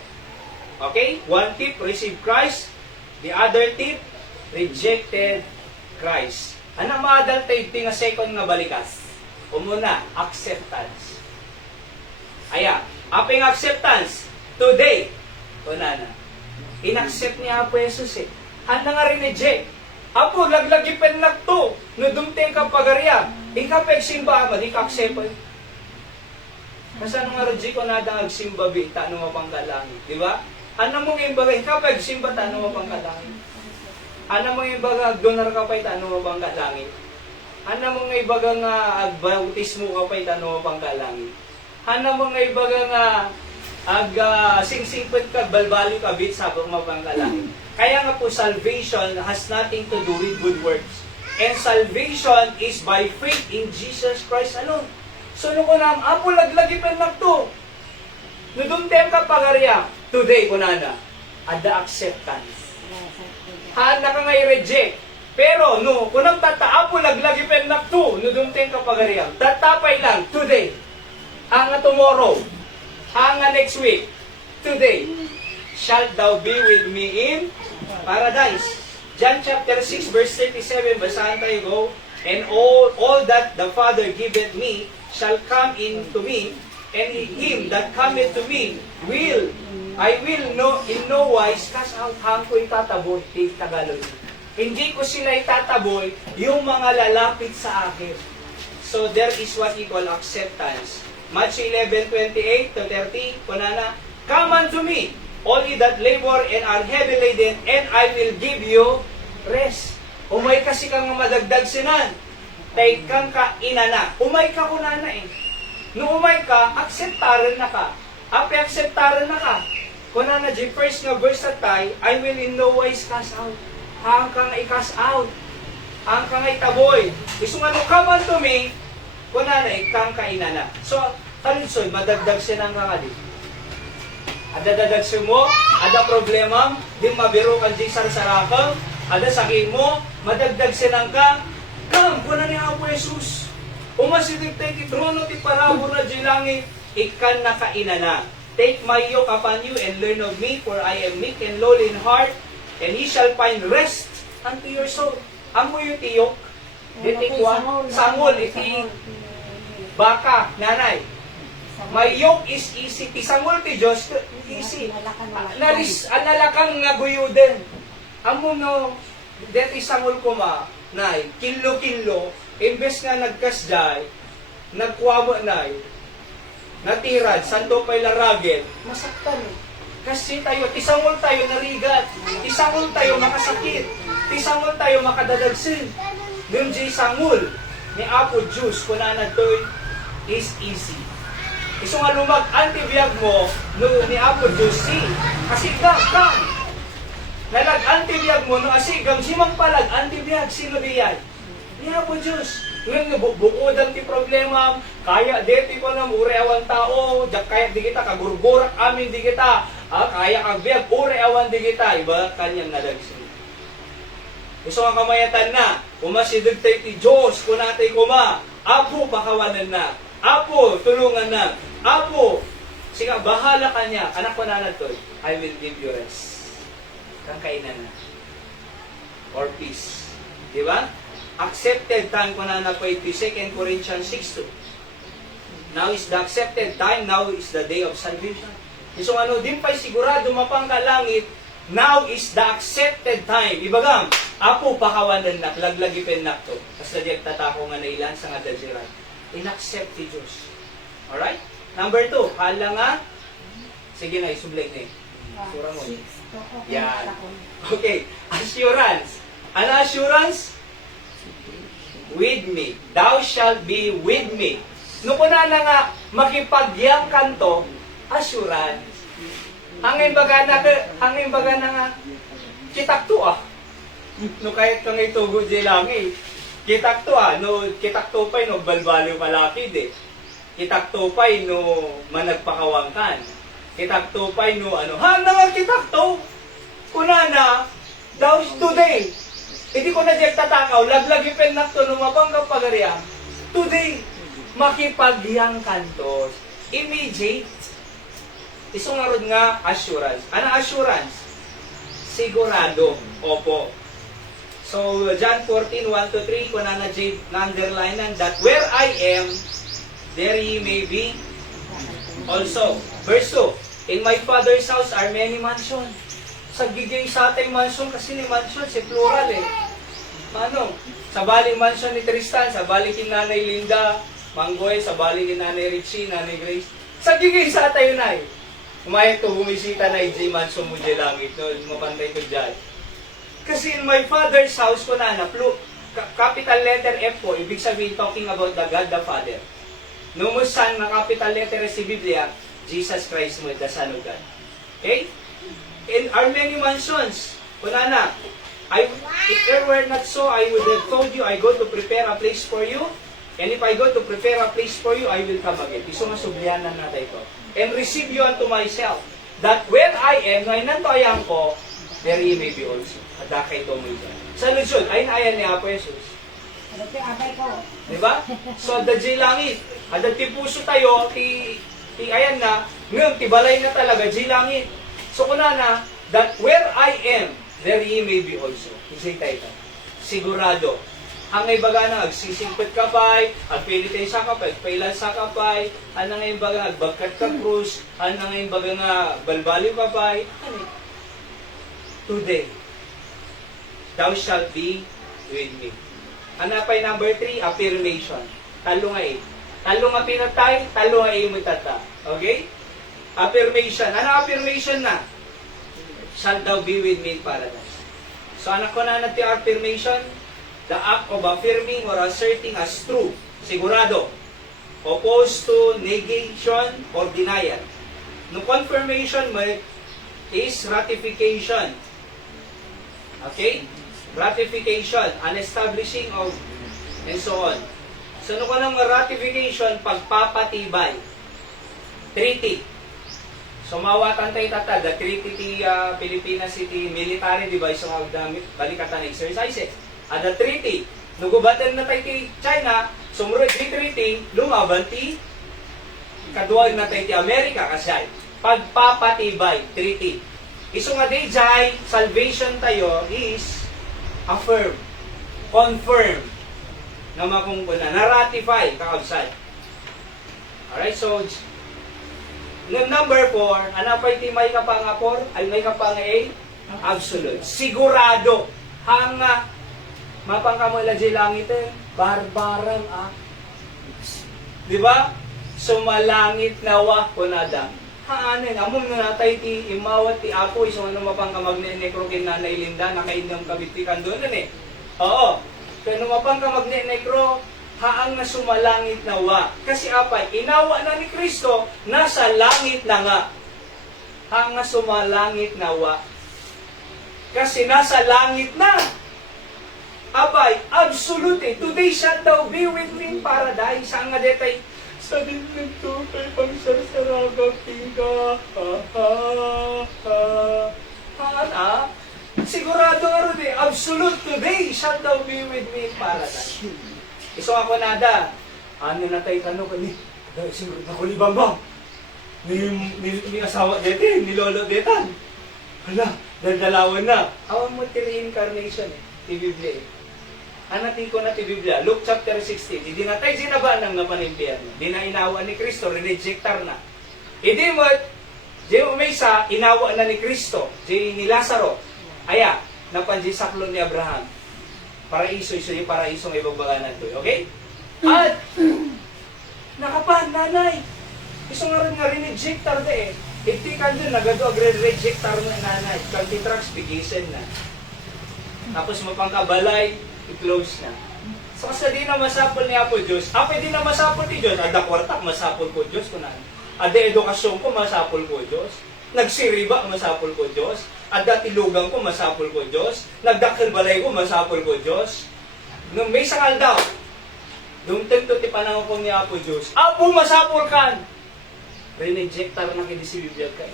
Okay? One tip, receive Christ. The other tip, rejected Christ. Ano maadal tayo nga second nga balikas? Umuna, acceptance. Aya, aping acceptance, today, unana, inaccept niya Apo Jesus eh. Ano nga rin Apo, laglagi pennak to. Nudumteng ka pagarya. Ika pegsimba ama, di ka accept eh. Kasi ano nga rin ko nadang agsimba bi, tano mo pang kalangit. Di ba? Ano mong imbaga, ika pegsimba, tano mo pang kalangit. Ano mong imbaga, agdonar ka pa'y tano mo pang kalangit. Ano mong ibaga nga, agbautismo ka pa'y tano mo pang kalangit. Ano mong ibaga nga, sing-singpet ka, balbali ka, bit, sabang mapang kalangit. Kaya nga po, salvation has nothing to do with good works. And salvation is by faith in Jesus Christ alone. So, nung kunam, Apo, laglagi pennak to. Nudumtem ka pagarya. Today, kunana, ada acceptance. Hana ka nga i-reject. Pero, no, kunam tata, Apo, laglagi pennak to. Nudumtem ka pagarya. Tatapay lang, today. Hanga tomorrow. Hanga next week. Today. Shalt thou be with me in paradise. John chapter 6 verse 37, basahan tayo, go. And all that the Father giveth me shall come into me, and him that cometh to me I will in no wise cast out. Hang ko itataboy, Tagalog. Hindi ko sila itataboy, yung mga lalapit sa akin. So there is what we call acceptance. Matthew 11:28 to 30, kunana, come unto me, all ye that labor and are heavy laden, and I will give you rest. Umay kasi kang madagdag sinan. Tay kang ka inana. Umay ka kunana eh. No umay ka, akseptaran na ka. Ape akseptaran na ka. Kunana di first nga verse at tay, I will in no wise cast out. Hang kang i-cast out. Hang kang itaboy. Gusto nga no come unto me, kunana ikang ka inana. So, kalinsoy, madagdag sinan ka ka di. Ada dadagso mo, ada problema, di mabiro kan di sarsarakan, ada sakit mo, madagdag sinang ka, kam, kuna ni Apo Jesus. Umasitig tayo ti trono ti parabor na di langit, ikan na kainana. Take my yoke upon you and learn of me, for I am meek and lowly in heart, and ye shall find rest unto your soul. Amo yung tiyok, di tikwa, sangol, iti baka, nanay. My yoke is easy. Tisangol ti Diyos, easy. Analakang nga guyuden. Amo no, deti sangol ko ma, nay, kilo-kilo, imbes nga nagkasday, nagkwamo nay, natirad, santo pa'y laragin, masaktan eh. Kasi tayo, tisangol tayo narigat, tisangol tayo makasakit, tisangol tayo makadadagsin. Nung di sangol, ni Apo Diyos, kunanad to'y is easy. Iso nga lumag antibiyag mo, no, ni Apo Diyos, si, kasi gang, nalag antibiyag mo, no, asigam, si palag antibiyag, sino diyan? Ni Apo Diyos. Ngayon, bukod ang ti problema, kaya deti ko na ure awan tao, jak kaya di kita, kagurgurak amin di kita, kaya kagbiag, ure awan di kita, iba kanyang nalagsin. Gusto nga kamayatan na, umasidag tayo ti Diyos, kunatay kuma, Apo, pakawanan na, Apo, tulungan na, Apo, sige, bahala ka niya, anak ko na to, I will give you rest. Kang kainan na. Or peace. Di ba? Accepted time ko na po ito, 2 Corinthians 6:2. Now is the accepted time, now is the day of salvation. So ano, din pa'y sigurado mapangka langit, now is the accepted time. Ibagam, Apo pakawanan na, laglagipin na to. Kasi na tatako nga na ilan sa nga dajiran. In-accept ni Diyos. Alright? Number 2, hala nga, sige na, isublik na eh. Sura mo. Yan. Okay. Assurance. Ano assurance? With me. Thou shalt be with me. Nung kuna na nga, makipagyang kanto, assurance. Hangin baga na nga, kitakto ah. No kahit kang itugo di lang eh. Kitakto ah. No, kitakto pa'y no, balbaliw malakid eh. Kitakto pa'y no, managpakawangkan. Kitakto pa'y no, ano, nga kitakto! Kunana, daw today, hindi ko na diyag tatakaw, laglagipin na to, numabang kapagariya, today, makipagyang kantos, immediate, isungarod nga assurance. Ano assurance? Sigurado, opo. So, John 14, 1-3, kunana J, na-underline that where I am, there ye may be also. Verse 2, in my Father's house are many mansions. Sa gigay sa ating mansion, kasi ni mansion, si plural eh. Ano? Sa baling mansion ni Tristan, sa baling kin Nanay Linda, Manggoy, sa baling kin Nanay Richie, Nanay Grace. Sa gigay sa tayo na eh. Umayag to, bumisita na ij mansion mo dyan langit. No, mapantay ko dyan. Kasi in my Father's house ko na, capital letter F po, ibig sabihin talking about the God the Father. Numusan na capital letter sa Biblia, Jesus Christ mo, the Son of God. Okay? In our many mansions, kunana, if there were not so, I would have told you, I go to prepare a place for you, and if I go to prepare a place for you, I will come again. Iso nga sublianan natin ito. And receive you unto myself, that when I am, ngayon nantoyan ko, there ye may be also. Adakay to mo dyan. Sa Luzon, ayun ayan ni Apo Jesus. Diba? So, dadji langit. Adat ti puso tayo, ti ayan na, ngayon, ti balay na talaga, di langit. So, kunana, that where I am, there ye may be also. Isay tayo. Sigurado. Ang ngay baga na, agsisimpit ka pa'y, agpilitay sa kapay, agpailan sa kapay, ang ngay baga, agbagkat ka krus, ang ngay baga nga, balbaliw ka pa'y, ano? Today, thou shalt be with me. Ano pa'y number 3? Affirmation. Talo nga eh. Talo nga pinatay, talo nga imitata. Okay? Affirmation. Ano affirmation na? Shall thou be with me in paradise. So anak ko na natin affirmation, the act of affirming or asserting as true, sigurado, opposed to negation or denial. No confirmation is ratification. Okay? Ratification, an establishing of, and so on. So, ano ko ng ratification, pagpapatibay. Treaty. So, mawatan tayo tata, the treaty ti Pilipinas City military, di ba, isang balikatan exercises. At the treaty, nagubatan na tayo ti China, sumunod ti treaty, lumaban ti kaduwag na tayo ti Amerika, kasi pagpapatibay, treaty. Iso nga day jay, salvation tayo is affirm, confirm, na makungkuna, na-ratify, kakabsat. Alright, so, number 4, ano pa iti may kapangapor? Ay may kapanga-A? Absolute. Sigurado. Hanga, mapangkamula di langit barbarang Di ba? Sumalangit nawa kunada. Haanin, among nanatay ti imawat ti apo, isang ano mapangkamag na nekro kinanay linda, nakainang kabitikan doon Oo. Kaya mapangkamag na nekro, haang na sumalangit nawa. Kasi apay, inawa na ni Kristo, nasa langit na nga. Haang na sumalangit nawa. Kasi nasa langit na. Abay, absolute. Today shall thou be with me in paradise. Ang nga detay, sa dilim to kay pagsarsaragang tiga. Sigurado nga rin absolute. Today shall thou be with me in paradise. Iso ako nada. Ano na tayo tanong ni? Siguro ako ni Bambang. Ni asawa dete, ni lolo detan. Hala, daldalawan na. Awan mo ti reincarnation ti Biblia Anatin ko na ti Biblia, Luke chapter 16. Hindi na tayo sinabaan ng napanimpiyerno. Di na inawa ni Kristo, rinejectar na. Hindi mo, di umisa, inawa na ni Kristo, di ni Lazaro. Aya, napanjisaklo ni Abraham. Paraiso, iso yung paraiso ng ibabaganan to. Okay? At, nakapan, nanay. Iso nga rin nga rinejectar de Hindi ka doon, nagado agre-rejectar mo nanay. Kantitrax, pigisen na. Tapos mapangkabalay, i-close na. So kasi di na masapol ni Apo Diyos, di na masapol ni Diyos, ada kwartak, masapol ko Diyos, kunan. Ada edukasyon ko, masapol ko Diyos. Nagsiriba, masapol ko Diyos. Ada tilugang ko, masapol ko Diyos. Nagdakil balay ko, masapol ko Diyos. Nung may sangal daw, nung tento ti panahon ko ni Apo Diyos, Apo, masapol kan! Rinejectar na kini si Biblia kay.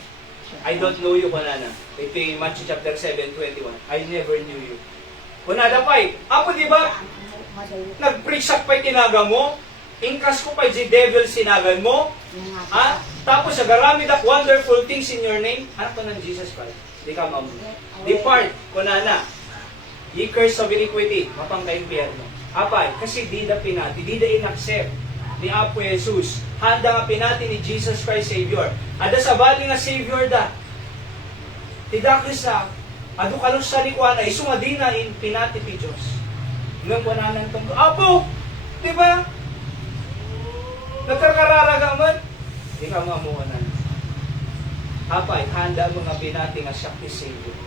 I don't know you, kunana. Ito yung Matthew chapter 7:21. I never knew you. Kunada pa'y, Apo di ba? Nag-preach pa'y tinaga mo? Ingkas ko pa'y the devil sinagan mo? Ha? Tapos agarami dak wonderful things in your name? Anak ko ng Jesus Christ. Di ka mamu. Depart, kunana. Ye curse of iniquity. Mapangka-impyerno. Apay, kasi di da pinati, di da inaccept ni Apo Jesus. Handa nga pinati ni Jesus Christ Savior. Ada sa bali nga Savior da. Tidakis sa ado kalong sa likuan ay sumadi na in pinati ti Diyos. Nang kunanan tong Apo! Di ba? Nagkakararaga man? Di ka mamuhanan. Apay, handa mo nga pinati nga siya ti Savior.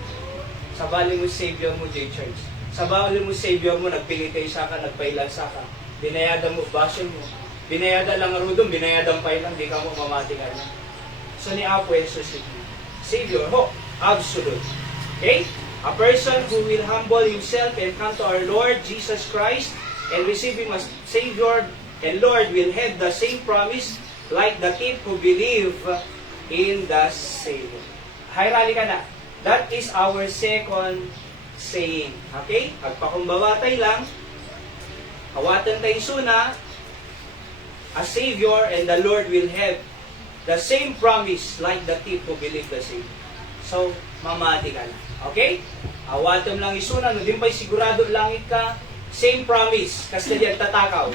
Sa bali mo Savior mo, J-Church. Sa bali mo Savior mo, nagpilitay sa ka, nagpailansa ka. Binayada mo, basyon mo. Binayada lang arudong, binayadang pailang, di ka mo mamati ka na. So ni Apo Jesus, Savior, absolute. Okay? A person who will humble himself and come to our Lord Jesus Christ and receive Him as Savior and Lord will have the same promise like the thief who believe in the Savior. Hayrali ka na. That is our second saying. Okay? Agpakumbawatay lang. Hawatan tayo suna. A Savior and the Lord will have the same promise like the thief who believe the Savior. So, mamati ka na. Okay? Awatom lang isuna, no din pa'y sigurado langit ka, same promise, kasi diyan tatakaw.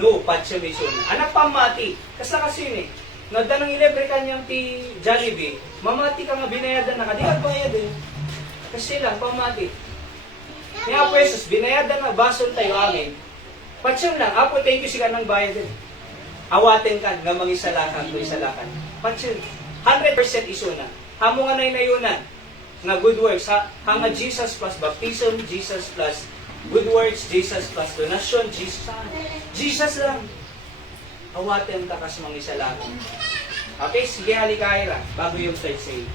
No, patsa may isuna. Anak pamati, kasi ni, nagdanang ilebre kanyang ti Jollibee, mamati ka nga binayadan na ka, di ka bayad Kasi lang, pamati. Ni Apo Jesus, binayadan na, basol tayo amin. Patsa lang, Apo, thank you siya ng bayad Awatin ka, nga mangisalakan, isalakan. Patsa, 100% isuna. Hamo nga na inayunan nga good works, hanga Jesus plus baptism, Jesus plus good works, Jesus plus donation, Jesus lang. Awatin ka kas mga isalakan. Okay, sige halikaira, bago yung third say.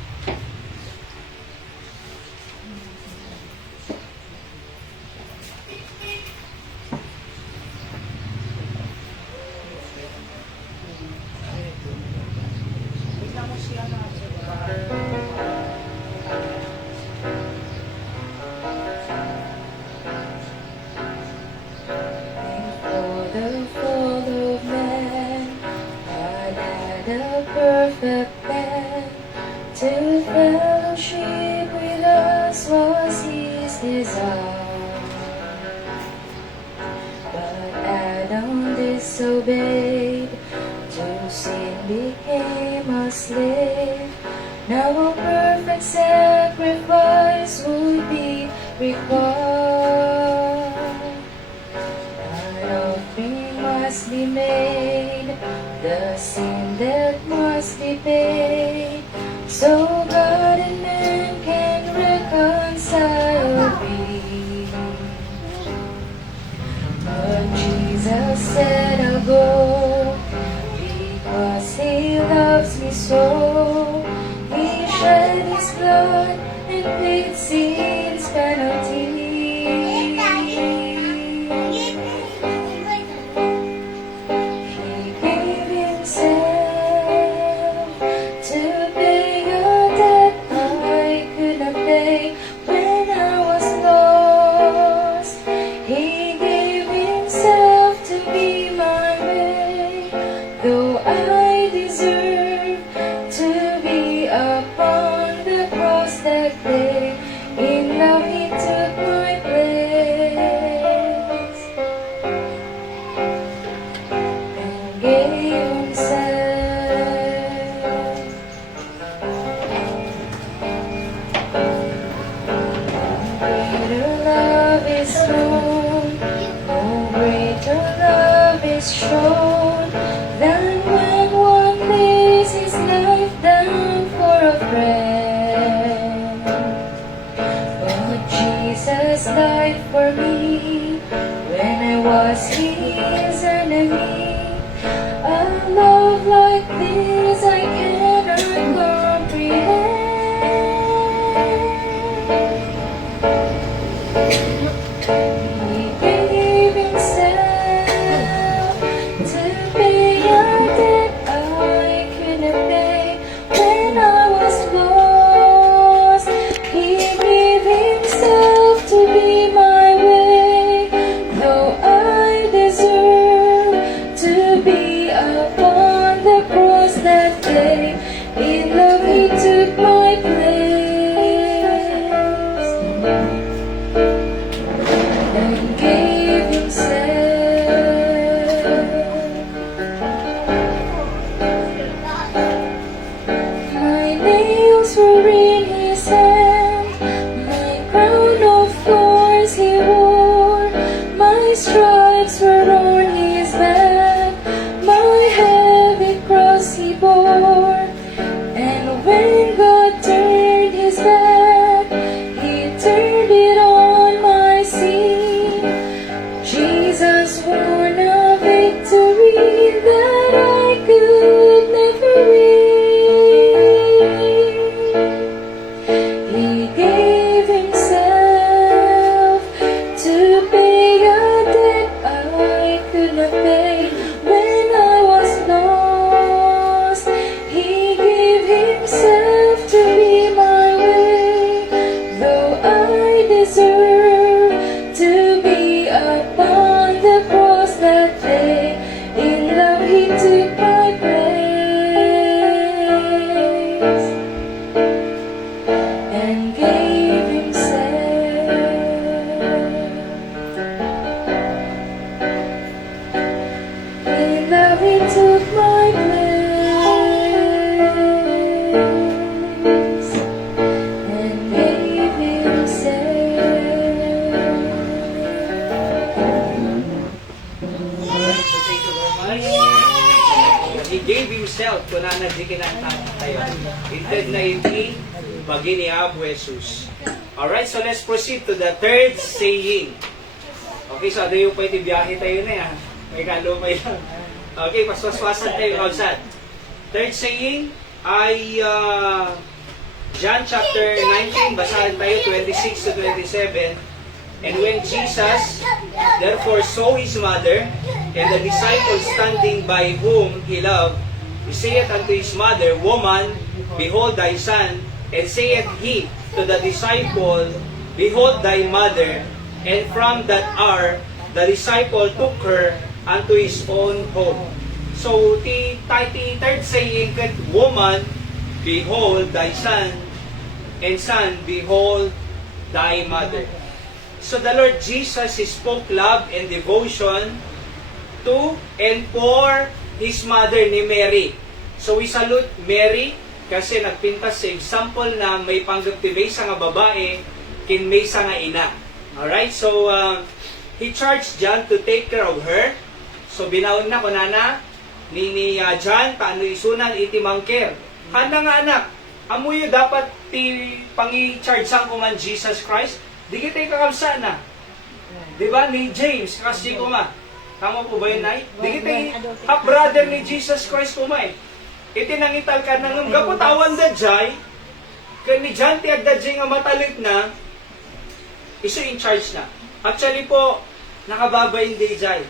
Perfect man to fellowship with us was his desire, but Adam disobeyed to was slain. Now a perfect sacrifice would be required. An offering must be made, the sin that must be paid, so God and man can reconcile be. But Jesus said, I'll go, because He loves me so. He shed His blood and paid sin's penalty. He gave Himself to pay a debt I could not pay when I was lost. He gave Himself to be my way, though I deserve to be upon the cross that day. In love He took my place and gave Himself. Greater love is known, oh greater love is shown, than when one lays his life down for a friend. But Jesus died for me when I was His enemy. A love like this I cannot comprehend. He gave Himself to pay a debt I could not pay when I was lost. He gave Himself to be my way, though I deserve to be upon the cross that day. In love He took my place and gave Himself. My nails were in His hand, my crown of thorns He wore, my stripes were on His back, my heavy cross He bore. And when God turned His back, He turned it on my sin. Jesus won a victory that I could never win. He gave Himself to pay a debt I could not pay when I was lost. He gave Himself to be my way, though I deserve to be upon the cross that day. In love He took my place and gave Himself. In love He took my place and gave Himself. So thank you very much. He gave Himself kung nanadikinantan tayo. Inted na iti, bagini Abu Jesus. Alright, so let's proceed to the third saying. Okay, so ano yung pwede biyahe tayo na yan? May kalumay lang. Okay, paswaswasan tayo kausan. Third saying ay John chapter 19, basahin tayo 26 to 27. And when Jesus therefore saw His mother, and the disciple standing by whom He loved, He saith unto His mother, Woman, behold thy son. And saith He to the disciple, Behold thy mother. And from that hour, the disciple took her unto his own home. So, the third saying, Woman, behold thy son. And son, behold thy mother. So the Lord Jesus, He spoke love and devotion to and for His mother ni Mary. So we salute Mary kasi nagpintas sa example na may panggaptibay sa nga babae kin may sa nga ina. Alright, so he charged John to take care of her. So binaon na ko na ni John paano isunan iti mangker. Handa nga anak, amuyo dapat ti pangi-charge sang kuman Jesus Christ. Di kita kakabsa na. Di ba? Ni James, kasi kuma. Tama po ba yun, Nay? Di kita half-brother ni Jesus Christ kumay. Iti nangital ka na ng gaputawan da jay, kan ni John ti agda jay nga matalit na, iso in charge na. Actually po, nakababay hindi jay.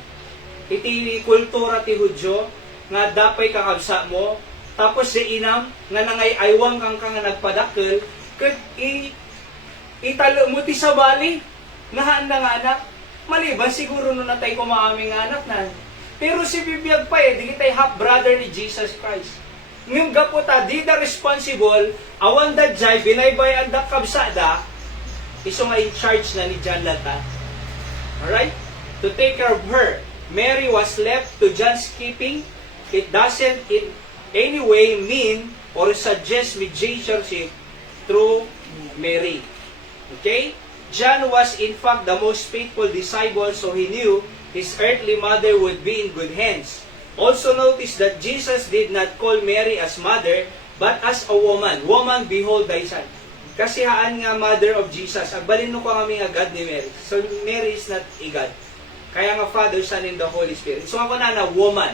Iti kultura ti Hudyo, nga dapay kakabsa mo, tapos si inam, nga nangay aywang kang nga nagpadakil, kat italo mo ti sa bali, nga nga anak, maliban siguro nung natay ko maaming anak na. Pero si bibiyag pa di kita'y half-brother ni Jesus Christ. Ngayong gaputa, di da responsible, awan da jay, binaybay ang da kabsada, iso nga in charge na ni John Lata. Alright? To take care of her. Mary was left to John's keeping. It doesn't in any way mean or suggest mediatorship through Mary. Okay? John was in fact the most faithful disciple, so he knew his earthly mother would be in good hands. Also notice that Jesus did not call Mary as mother, but as a woman. Woman, behold thy son. Kasi haan nga mother of Jesus. Agbalin no ko kami nga God ni Mary. So Mary is not a God. Kaya nga Father, Son, and the Holy Spirit. So ako na woman.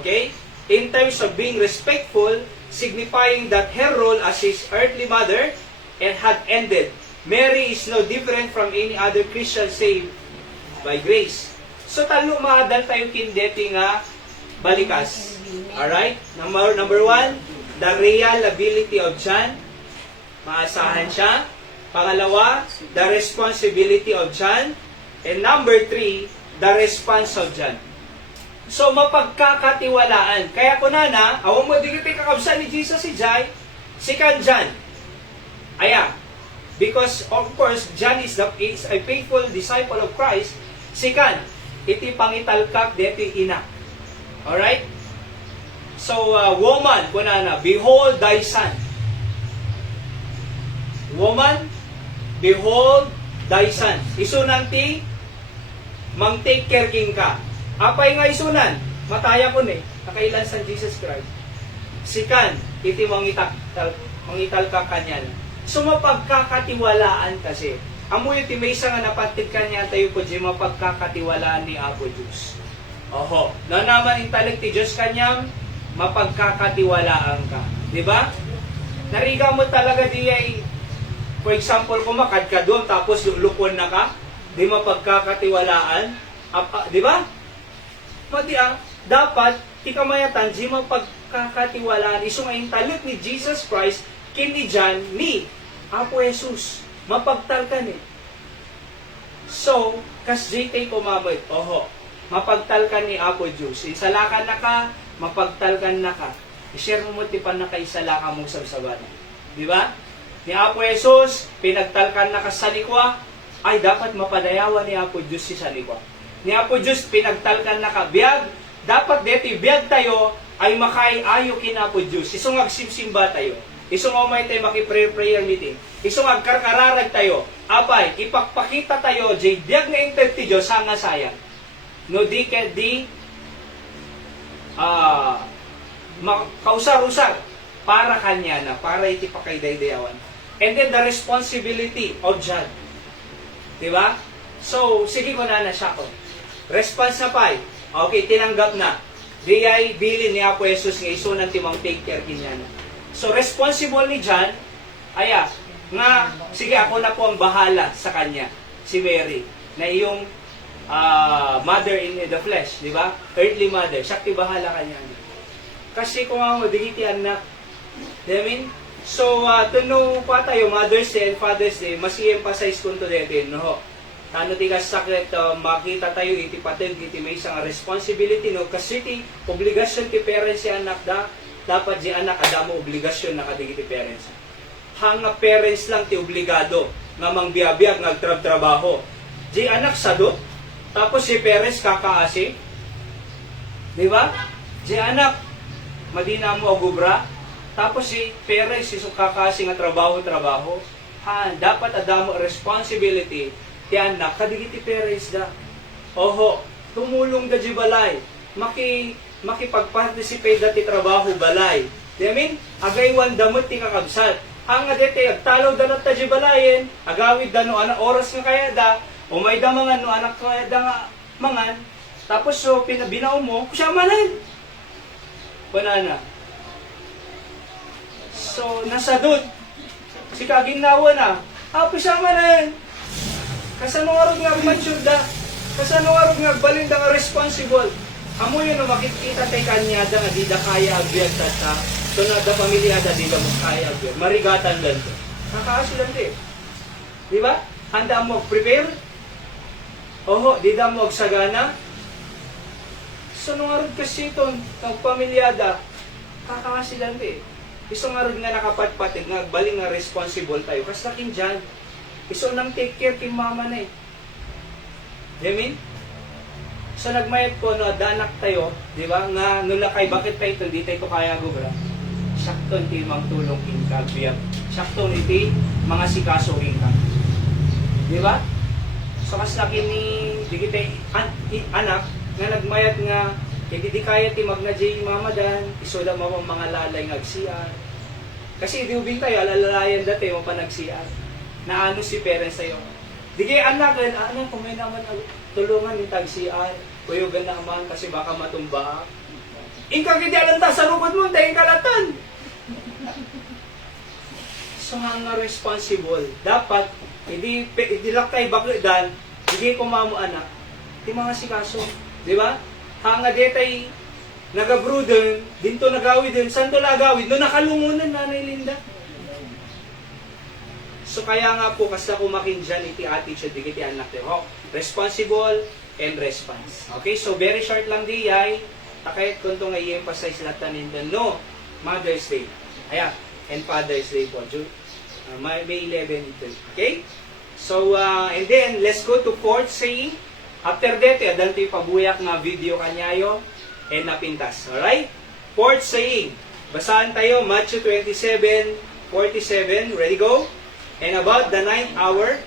Okay? In terms of being respectful, signifying that her role as his earthly mother had ended. Mary is no different from any other Christian saved by grace. So talo maadal tayo kindeti nga balikas. Alright? Number one, the real ability of John. Maasahan siya. Pangalawa, the responsibility of John. And number three, the response of John. So, mapagkakatiwalaan. Kaya ko awan mo di kita kakabsa ni Jesus si Jai, si kan John. Aya, because of course, John is a faithful disciple of Christ, si kan, iti pangitalkak deti ina. Alright? So, woman, ko behold thy son. Woman, behold thy son. Isunan ti, mang take care king ka. Apay nga isunan, mataya ko nakailan san Jesus Christ. Sikan, iti mangital ka kanyan. So mapagkakatiwalaan kasi. Amoy iti may isa nga napatid kanya tayo po di mapagkakatiwalaan ni Apo Diyos. Oho, na naman intalig ti Diyos kanyang mapagkakatiwalaan ka. Diba? Nariga mo talaga di ay, for example, kumakad ka doon tapos lukon na ka, di mapagkakatiwalaan. Diba? Pati dapat, tikamayatan, di mapagkakatiwalaan. Iso nga intalit ni Jesus Christ, kini John, ni Apo Jesus. Mapagtalkan So, kas JT kumamit, oho, mapagtalkan ni Apo Diyos. Isalakan na ka, mapagtalkan na ka. I-share mo tipan na ka isalakan mong sabsaban. Diba? Ni Apo Jesus, pinagtalkan na ka sa likwa, ay dapat mapadayawan ni Apo Diyos si sa likwa. Ni Apo Diyos, pinagtalkan na ka, biyag, dapat deti biyag tayo, ay makaiayo kin Apo Diyos. Isong agsimsimba tayo. Isong umay tayo maki-prayer meeting. Isong agkarkararag tayo. Apay, ipakpakita tayo, jay biyag nga intent ti Diyos, hanga sayang. No di kausar-usar para kanya na, para iti pakaiday-dayawan. And then the responsibility of John. Diba? So, sige ko na siya ko. Response na pa'y. Okay, tinanggap na. Di ay bilin ni Apo Jesus nga iso ng timang take care kinyan. So, responsible ni John, nga, sige ako na po ang bahala sa kanya, si Mary, na iyong mother in the flesh, di ba? Earthly mother, siya bahala kanya. Kasi kung ang digiti anak, I mean, so, tuno pa tayo, Mother's Day and Father's Day, mas i-emphasize kung to dito, no? Tano ti kasakit, makita tayo, iti patid, iti may isang responsibility, no? Kasi iti obligasyon ti parents si anak dapat di anak adamo obligasyon na kadigiti parents. Hanga parents lang ti obligado, nga mangbiyabiyag, nagtrabaho. Di anak sadot, tapos si parents kakaasi. Di ba? Di anak, madina mo agubra, tapos si Perez, si kakasi nga trabaho. Dapat adamo responsibility, ti anak, kadigiti Perez da. Oho, tumulong da di balay, makipag-participate da ti trabaho balay. Di amin, agaywan damot ti kakabsat. Ang adete, agtalaw da ta di balayen, agawid da no anak oras nga kaya da, o may da mangan no anak kaya da nga mangan, tapos so pinabinaw mo, siya manan. Banana. So, nasa doon, si kaginawa na, apo siya manan. Kasano arog nga mature da, kasano arog nga balinda nga responsible. Amo yun no, makikita tayo kanyada nga di da kaya agbyag tata, so na da pamilyada di da mo kaya agbyag, marigatan lang to. Kakaasi lang to. Di ba? Handa mo prepare? Oho, di da mo agsagana? So nung arog kasi ito, pamilyada, kakaasi lang to. Iso nga rin nga nakapatpatid, nga baling nga responsible tayo. Kas laking dyan. Iso nang take care kin mama na eh. Yamin? So nagmayat po, no, danak tayo, di ba? Nga nulakay, bakit pa ito, di tayo kaya gubra? Sakton ti mang tulong kin kagbiyak. Sakton iti mga sikaso kin ka. Di ba? So kas laki ni, di kita anak, nga nagmayat nga, hindi di kaya ti magnadjay mama dan, iso da mga lalay ngagsian. Kasi di ubing tayo, alalalayan dati mo pa nagsian. Na ano si parents sa'yo. Di kaya anak, kung may naman tulungan yung tagsian, kuyugan naman kasi baka matumba. Ingkang hindi alanta sa rugod mo, tayong kalatan. So nga responsible. Dapat, hindi lang tayo baklo dan, hindi kumamo anak. Di mga sikaso. Di ba? Hanga detay nagabruden, dinto nagawid din, santo nagawid, no nakalungunan Nanay Linda. So kaya nga po, kasi ako makinjan iti attitude, iti anak tayo. Responsible and response. Okay, so very short lang di ay, takayat kung ito nga i-emphasize natin nito, no, Mother's Day. Ayan, and Father's Day po, May 11 ito. Okay? So, and then, let's go to fourth saying. After that, adan tayo pabuyak nga video kanyayo and napintas. Alright? Fourth saying. Basahan tayo, Matthew 27:47. Ready, go? And about the 9th hour,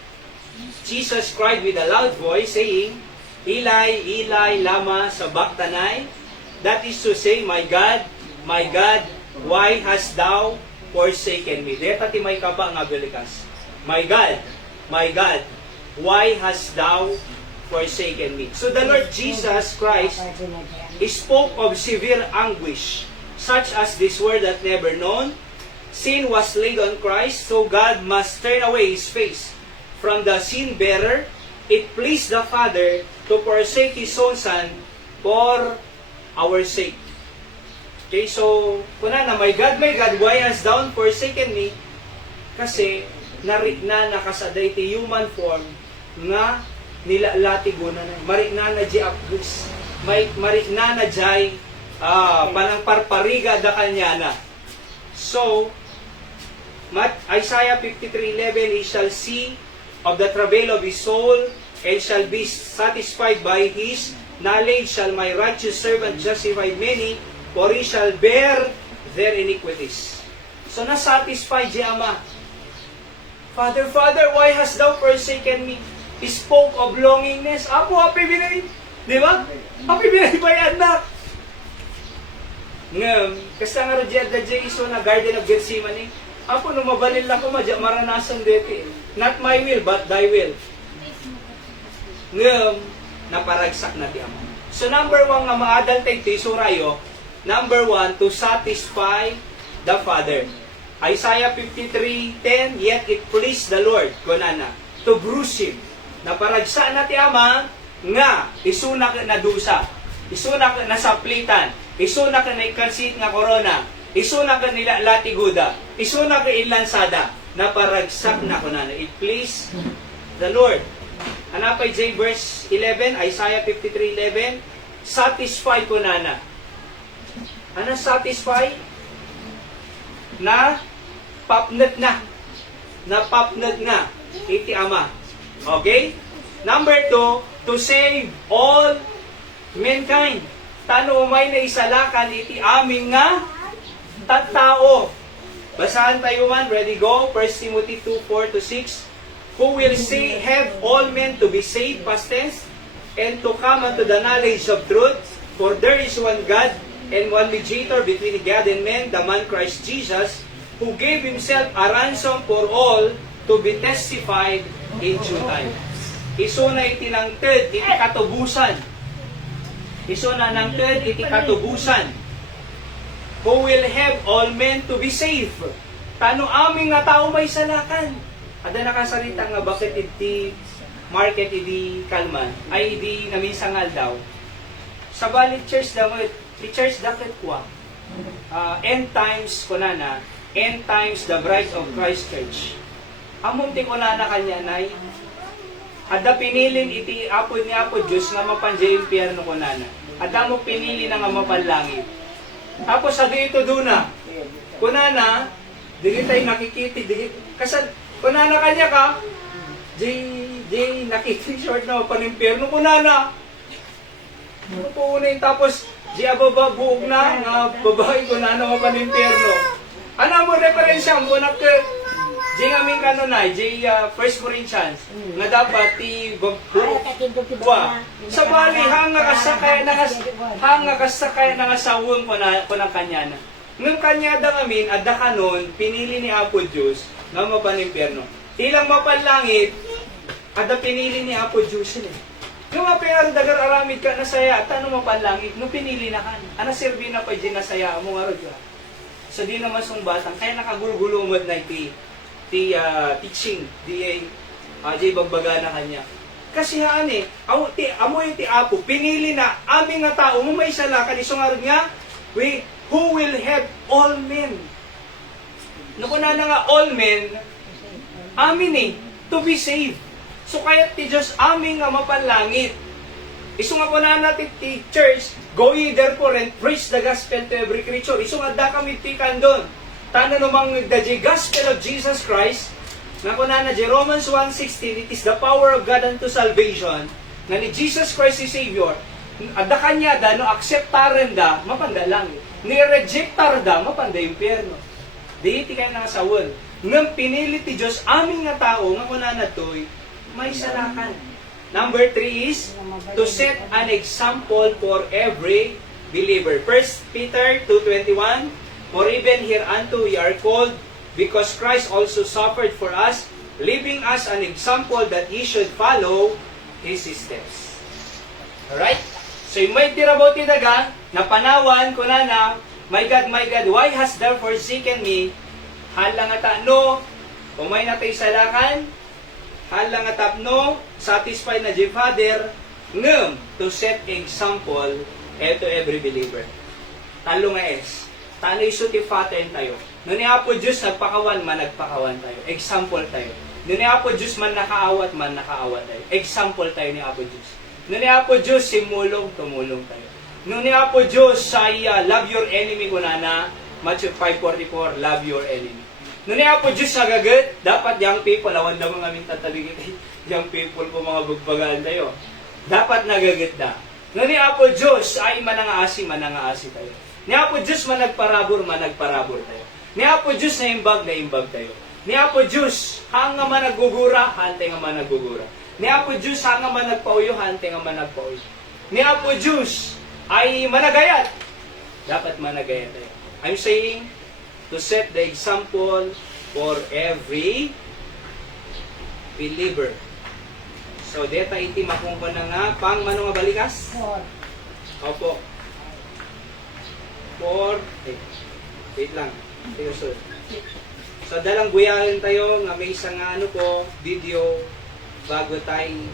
Jesus cried with a loud voice, saying, Eli, Eli, lama sabachthani? That is to say, my God, why hast thou forsaken me? Deta ti may kaba nga bilikas. My God, why hast thou forsaken me? So the Lord Jesus Christ spoke of severe anguish, such as this world hath never known. Sin was laid on Christ, so God must turn away His face from the sin bearer. It pleased the Father to forsake His own Son for our sake. Okay, so kuna na, my God, why hast thou forsaken me? Kasi narikna nakasaday ti human form nga nilalatigo na marikna na di apgus, marikna na di panang parpariga da kanya na. So, Isaiah 53:11, he shall see of the travail of his soul, and shall be satisfied by his knowledge shall my righteous servant justify many, for he shall bear their iniquities. So, nasatisfy di Ama. Father, why hast thou forsaken me? He spoke of longingness. Apo, happy binay. Di ba? Happy binay ba yan na? Ngam, kasi nga rajad na Jason na Garden of Gethsemane. Apo, nung mabalil lang ko, maranasan dito. Not my will, but thy will. Ngam, naparagsak na ti Ama. So number 1 nga maadal tayo ti surayo. Number 1, to satisfy the Father. Isaiah 53:10, yet it pleased the Lord, kunana, to bruise him. Naparagsa na ti Ama nga isunak na dusa, isunak na saplitan, isunak na ikansit nga korona, isunak na nila latiguda, isunak na ilansada. Naparagsak na kunana. It pleased the Lord. Hanapay J verse 11, Isaiah 53:11, satisfy kunana. Ano satisfy? Na papnet na. Napapnet na iti Ama. Okay? Number 2, to save all mankind. Tano umay na isalakan iti aming nga tattao. Basahan tayo man, ready, go. 1 Timothy 2:4-6. Who will say, have all men to be saved, past tense, and to come unto the knowledge of truth. For there is one God, and one mediator between God and men, the man Christ Jesus, who gave himself a ransom for all to be testified in due time. Iso na itinangted, iti katubusan. Iso na nangted, iti katubusan. Who will have all men to be saved. Tano aming nga tao may salakan. Ada nakasarita nga bakit iti market iti kalman, ay iti namisangal daw. Sa balit church daw, the church dapat kuha. End times kunana, end times the bride of Christ Church. Among ti kunana kanya nay, ada pinilin iti apod ni apod Diyos nga mapanjay impyerno kunana. Ada mo pinili na nga mapanlangit. Tapos sa dito duna, kunana, dili tayo nakikiti, dili, kasal, kunana kanya ka, di nakikiti short na panimpyerno kunana. Ano po unayin, tapos di ababa buog na, nga babae kunana panimpyerno. Ano mo referensya mo na ke, di aming kanonay, di 1 Corinthians, nga dapat ti buwa. Sa bali, hanga kasakay na nga sawang ko ng kanya na. Nung kanya da amin, adda kanon, pinili ni Apo Diyos, nga mapanimpyerno. Ilang mapanlangit, adda pinili ni Apo Diyos eh. Nung mapiar dagar aramid ka nasaya, at ano mapanlangit, nung pinili na kan, ana serbi na pa dyan nasaya, mo nga ro. So di naman song batang, kaya nakagulgulumod na teaching, di bagbaga na kanya. Kasi haan amoy ti Apo, pinili na aming nga tao, may salakan, isong arod nga, who will have all men. Nakuna na nga all men, amin to be saved. So kaya ti Diyos amin nga mapanlangit. Iso nga po na natin ti church, go ye therefore and preach the gospel to every creature. Iso nga da kami tikan doon. Tana namang the gospel of Jesus Christ, nga po na Romans 1:16, it is the power of God unto salvation, na ni Jesus Christ si Savior, at da kanya da, no acceptaren da, mapanda langit. Ni-rejectar da, mapanda impyerno. Di iti kayo nakasawal. Nang pinili ti Diyos aming nga tao, nga po na to'y, may salakan. Number 3 is to set an example for every believer. 1 Peter 2:21, for even hereunto we are called, because Christ also suffered for us, leaving us an example that ye should follow His steps. Alright? So yung may tirabaw tinaga, napanawan ko na, my God, why hast thou forsaken me? Halang atano, umay natay salakan, halang atapno, satisfied na di Father, ngem, to set example to every believer. Talo nga talo iso ti Father tayo. Nung ni Apo Diyos nagpakawan man, nagpakawan tayo. Example tayo. Nung ni Apo Diyos man nakaawat tayo. Example tayo ni Apo Diyos. Nung ni Apo Diyos simulong, tumulong tayo. Nung ni Apo Diyos say, love your enemy kunana, Matthew 5:44, love your enemy. Nung ni Apo Diyos nagagat, dapat young people, awan na mga aming tatabigin young people po mga bugbagaan tayo. Dapat nagagat na. Nung ni Apo Diyos ay manangaasi tayo. Ni Apo Diyos managparabor tayo. Ni Apo Diyos na imbag tayo. Ni Apo Diyos hanga managugura, hante nga managugura. Ni Apo Diyos hanga managpauyo, hante nga managpauyo. Ni Apo Diyos ay managayat. Dapat managayat tayo. I'm saying, to set the example for every believer. So, deta iti makungko na nga, pang mano nga balikas? Opo. Wait lang. So, dalang guyahin tayo nga may isang video bago tayo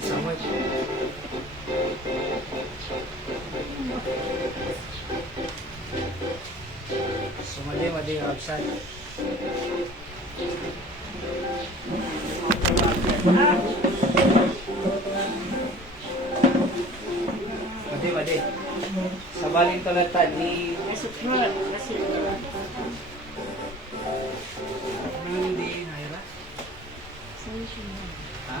So much. Sumali absent. Madi. Sa baling talatan ni Hindi, Naira. Ha?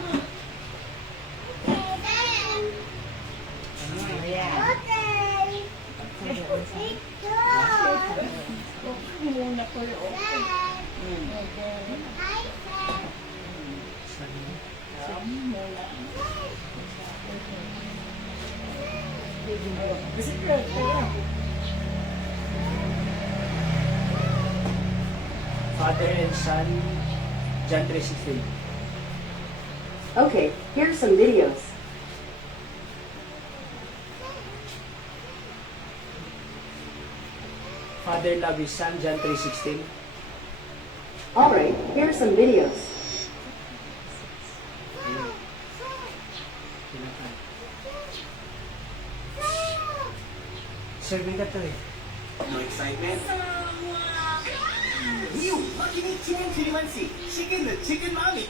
Father and Son, John 3:16. Okay, here's some videos. Father love his Son, John 3:16. Alright, here's some videos. Serving ka to eh. No excitement? New Makini Chicken Kirimansi. Chicken the Chicken Mommy.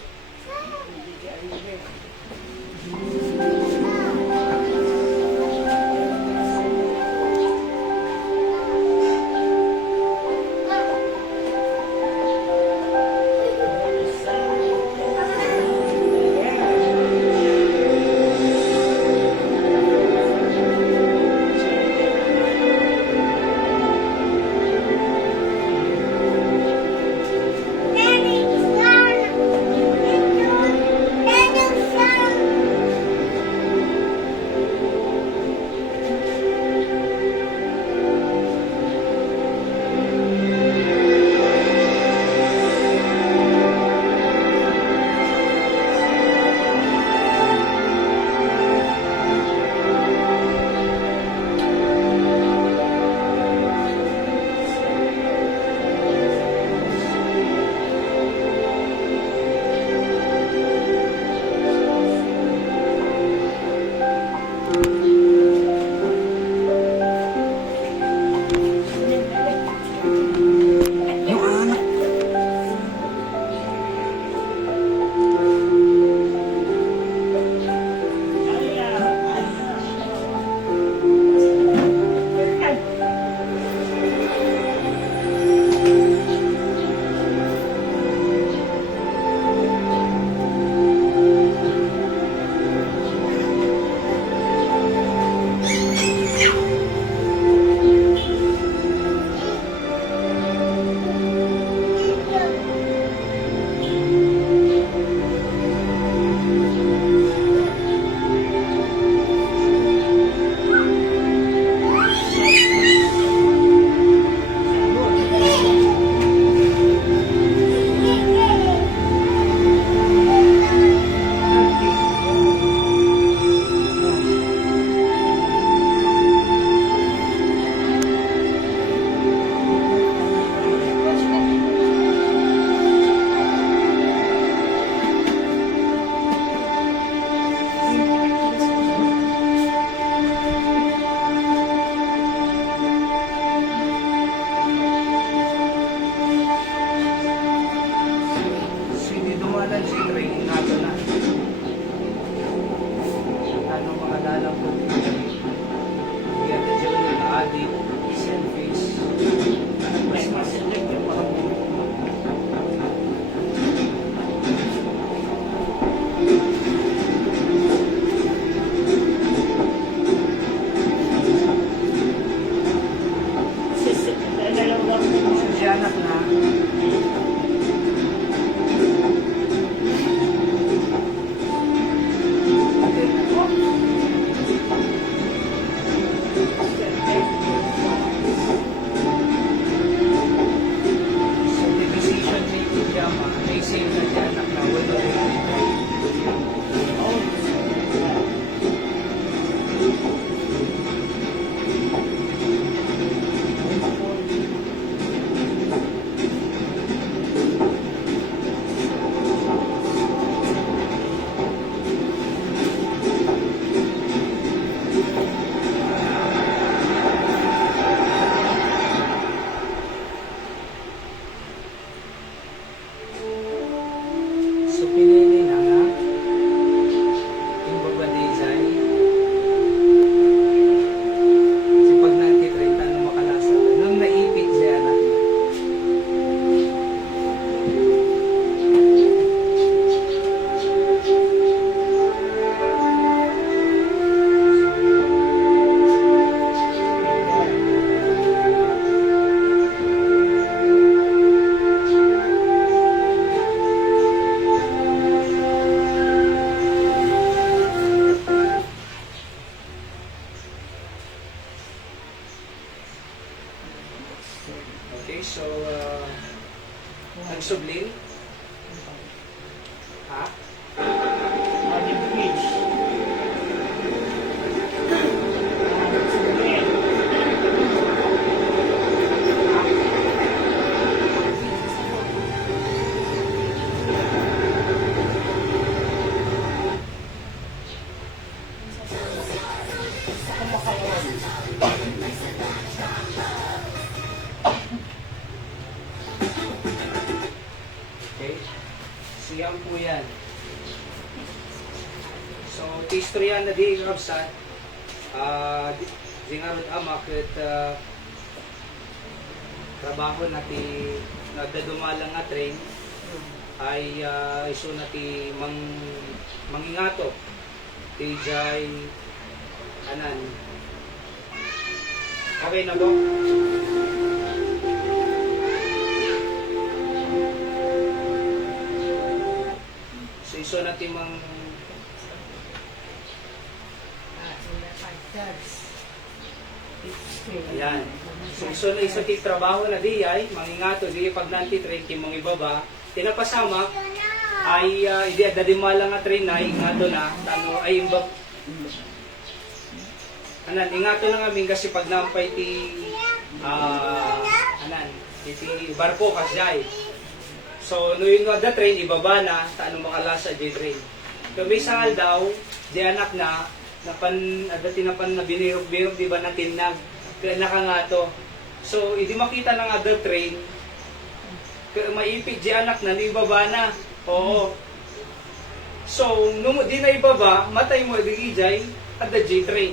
So, nagsublin? Ha? Okay? Siyam po yan. So, tistorya na di kabsat. Di nga rin ama kat trabaho na ti nagdadumalang nga train ay iso na ti mangingato ti jay anan. Okay na ba? So iso na ti Ayan. So iso ti trabaho na di ay mangingato di pag nanti train ti mong ibaba tinapasama ay idi adadimala nga train na ingato na tano ay imbab anan ingato na nga kasi pag nampay ti anan ti barko kasjay. So no yun nga the train ibaba na tano makalasa di train. So may sangal daw di anak na dati na pan na binirog-birog di ba na tinag kaya nakangato. So hindi makita ng other train kaya maipit di anak na ibaba na. Oo. So nung di na ibaba matay mo di jay at the G train.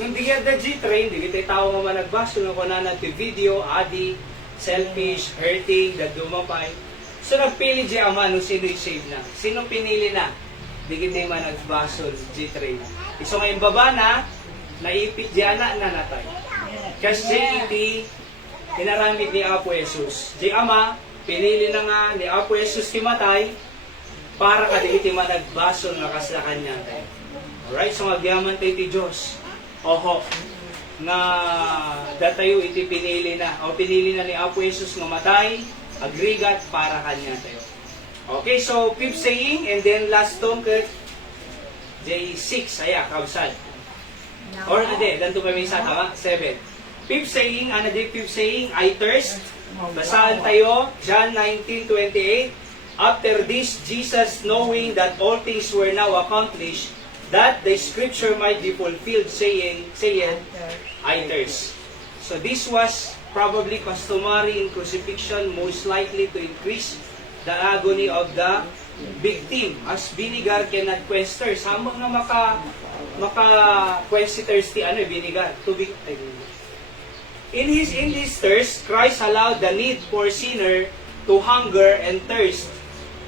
Yung di at the G train di kita tao nga managbaso na ko na ti video adi selfish hurting dadumapay. So nagpili di ama no sino i-save na. Sino pinili na? Di kita managbaso G train. Iso ngayon baba na, naipit di anak na natay. Kasi iti, inaramid ni Apo Jesus. Di ama, pinili na nga ni Apo Jesus ti matay, para ka di iti managbasol na kaslakan niya tayo. Alright, so magyaman tayo ti Diyos. Oho, nga datayo iti pinili na, o pinili na ni Apo Jesus nga matay, agrigat para kanya tayo. Okay, so fifth saying, and then last tongkat, J6, aya, kabsal. Or, hindi, danto pa may isa, tama? 7. Fifth saying, ano di fifth saying? I thirst. Basahan tayo, John 19:28. After this, Jesus, knowing that all things were now accomplished, that the scripture might be fulfilled, saying, I thirst. So this was probably customary in crucifixion, most likely to increase the agony of the victim, as vinegar cannot quench thirst. Hamang na maka-quench si thirst ti vinegar, tubig. In his thirst, Christ allowed the need for sinner to hunger and thirst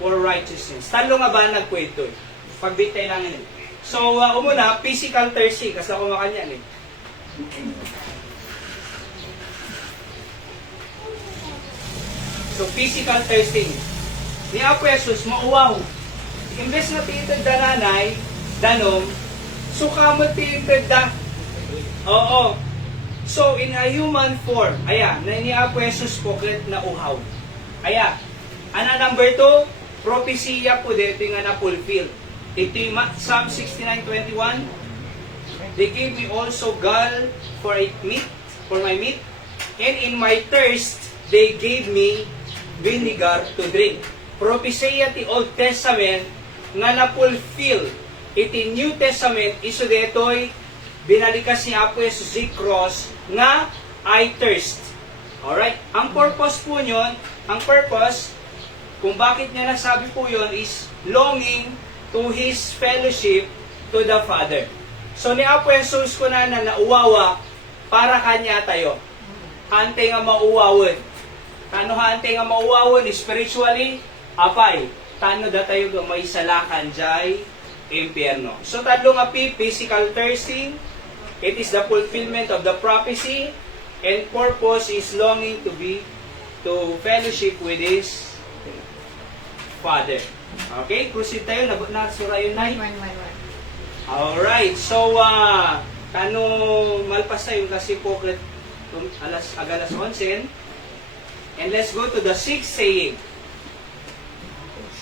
for righteousness. Talo nga ba nagkwento? Pagbitay lang yun. So, umuna, physical thirsty, kasi ako makanyan So, physical thirsting. Ni Apo Jesus, mauwaw. Imbes na titid da nanay, danom, sukamot titid da. Oo. So, in a human form, aya, na ni Apo Jesus poket na uhaw. Aya, ana number 2, propesya po dito nga na-fulfill. Ito yung Psalm 69:21. They gave me also gall for my meat, and in my thirst, they gave me vinegar to drink. Propesya ti Old Testament nga na-fulfill. Iti New Testament, iso detoy binalikas ni Apo Jesus si cross nga I thirst. Alright? Ang purpose po nyon, kung bakit niya nasabi po yon is longing to His fellowship to the Father. So ni Apo Jesus ko na nauwawa para kanya tayo. Hante nga mauwawon. Tano hante nga mauwawon spiritually, apay. Tano da tayo may salakan jay impyerno. So tadlo nga physical thirsting, it is the fulfillment of the prophecy, and purpose is longing to fellowship with His Father. Okay, proceed tayo, nabot na sura yun na. Alright, so tano malpas tayo kasi po agalas 11. And let's go to the sixth saying.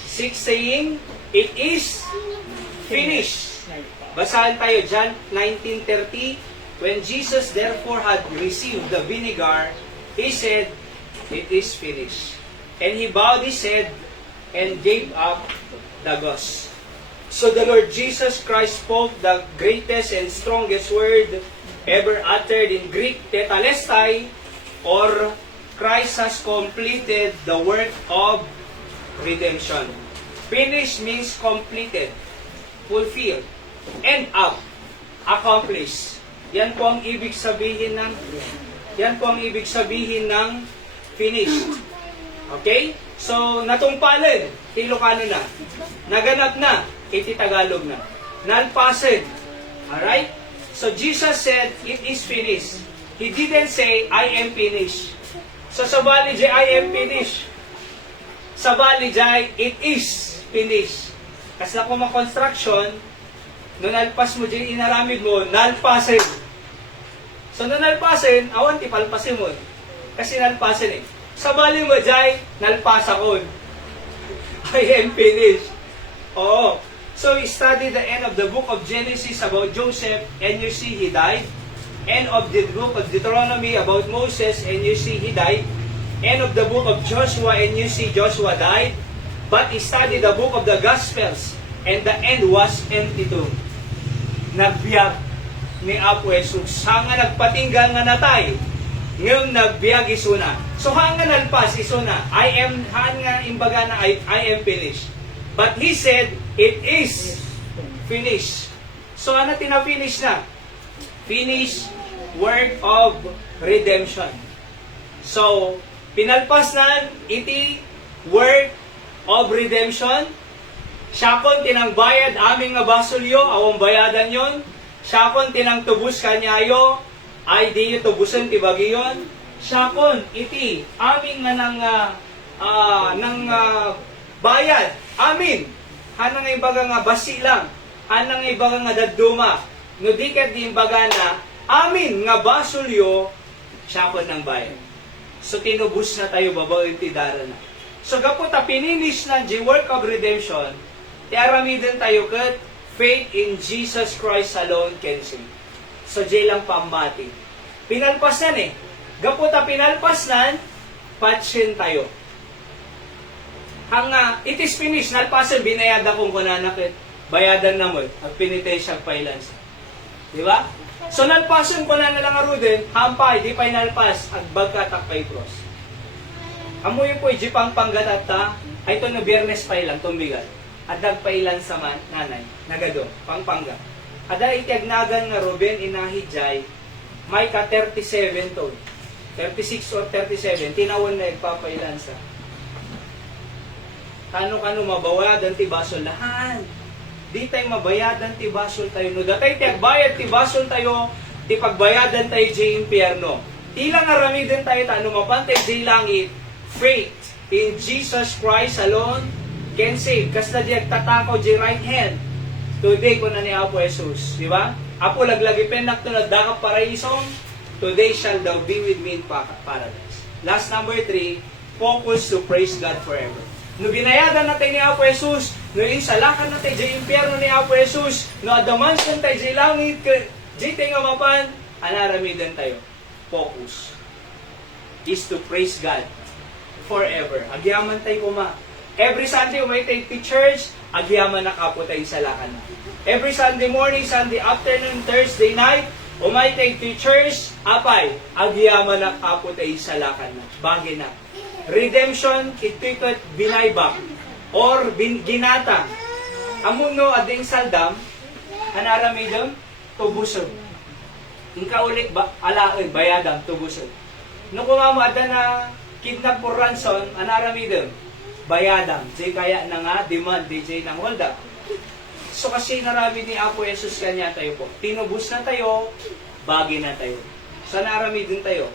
Sixth saying, it is finished. Basahan tayo, John 19:30. When Jesus therefore had received the vinegar, he said, it is finished. And he bowed his head and gave up the ghost. So the Lord Jesus Christ spoke the greatest and strongest word ever uttered in Greek, tetelestai, or Christ has completed the work of redemption. Finish means completed, fulfilled, end up, accomplished. Yan po ang ibig sabihin ng finished. Okay? So, natumpalan, Ilocano na. Naganap na, iti Tagalog na. Nalpasan. Alright? So, Jesus said, it is finished. He didn't say, I am finished. So, sa bali jay, I am finished. Sa bali jay, it is finished. Kasi na kung construction, no nalpas mo jay, inaramid mo, nalpasan. So, no nalpasan, awan ti palpasin mo. Kasi nalpasan eh. Sa bali mo jay, nalpasa ko. I am finished. Oo. So, we study the end of the book of Genesis about Joseph, and you see he died. End of the book of Deuteronomy about Moses, and you see he died. End of the book of Joshua, and you see Joshua died. But he studied the book of the Gospels, and the end was empty tomb. Nagbiag ni Apo Jesus. Hanga nagpatinggal nga natay, ngayong nagbiag isuna. So hanga nalpas isuna. Hanga imbaga na I am finished. But he said, it is finished. So ano tina-finish na? Finish work of redemption. So, pinalpas na iti work of redemption. Siya kon tinang bayad aming nga basulyo, awang bayadan yon. Siya kon tinang tubus kanyayo, ay di yung tubusan ti bagiyon. Siya kon iti aming nga nang bayad. Amin. Hanang nga ibaga nga basi lang. Hanang nga ibaga nga daduma. No di kat di imbaga na, amin nga basulyo, siya kon ng bayan. So, tinubos na tayo, babaw yung tidara na. So, kapot pininis na the work of redemption, tiaramidin tayo kat, faith in Jesus Christ alone can save. So, jay lang pambati. Pinalpas nan eh. Kapot pinalpas nan, patsin tayo. Hanga, it is finished, nalpasan, binayad akong kunanakit, bayadan na mo, at penitential pilance. Di ba? So, nalpasan ko na lang aruden, hampay, di pa'y nalpas, at bagkatak pa'y cross. Amoy po, di pang panggatata, ay ito no biyernes pa'y lang, tumbigat. At dagpailan sa nanay, nagado, pangpangga. Ada itiagnagan nga Ruben, inahidjay, may ka 37 to. 36 or 37, tinawon na igpapailan sa. Kano mabawadan ti basol lahan. Di tayo mabayadan ti basol tayo. No, datay ti agbayad ti basol tayo, ti pagbayadan tayo di impyerno. Ilang aramidin tayo ta, numapantay di langit, faith in Jesus Christ alone can save. Kas na di agtatakaw di right hand. Today ko na ni Apo Jesus. Di ba? Apo laglagi penak to nagdakap paraisong, today shall thou be with me in paradise. Last number 3, focus to praise God forever. No binayadan natin ni Apo Jesus, no insalakan natin di impyerno ni Apo Jesus, no adamansan tayo di langit, di tayo mapan, anaramidan tayo. Focus is to praise God forever. Agyaman tayo kuma. Every Sunday, umay tayo to church, agyaman na kapo tayo salakan na. Every Sunday morning, Sunday afternoon, Thursday night, umay tayo to church, apay, agyaman na kapo tayo salakan na. Bagay na. Redemption, ito binaybak or ginatang. Amuno ading saldam, anaramidam, tubusog. Ingka ulit alaoy, bayadam, tubusog. Nung kumamo ada na kidnap for ransom, anaramidam, bayadam. Di kaya na nga, demand, DJ ng hold up. So kasi narami ni Apo Jesus kanya tayo po. Tinubos na tayo, bagay na tayo. So naramidin tayo.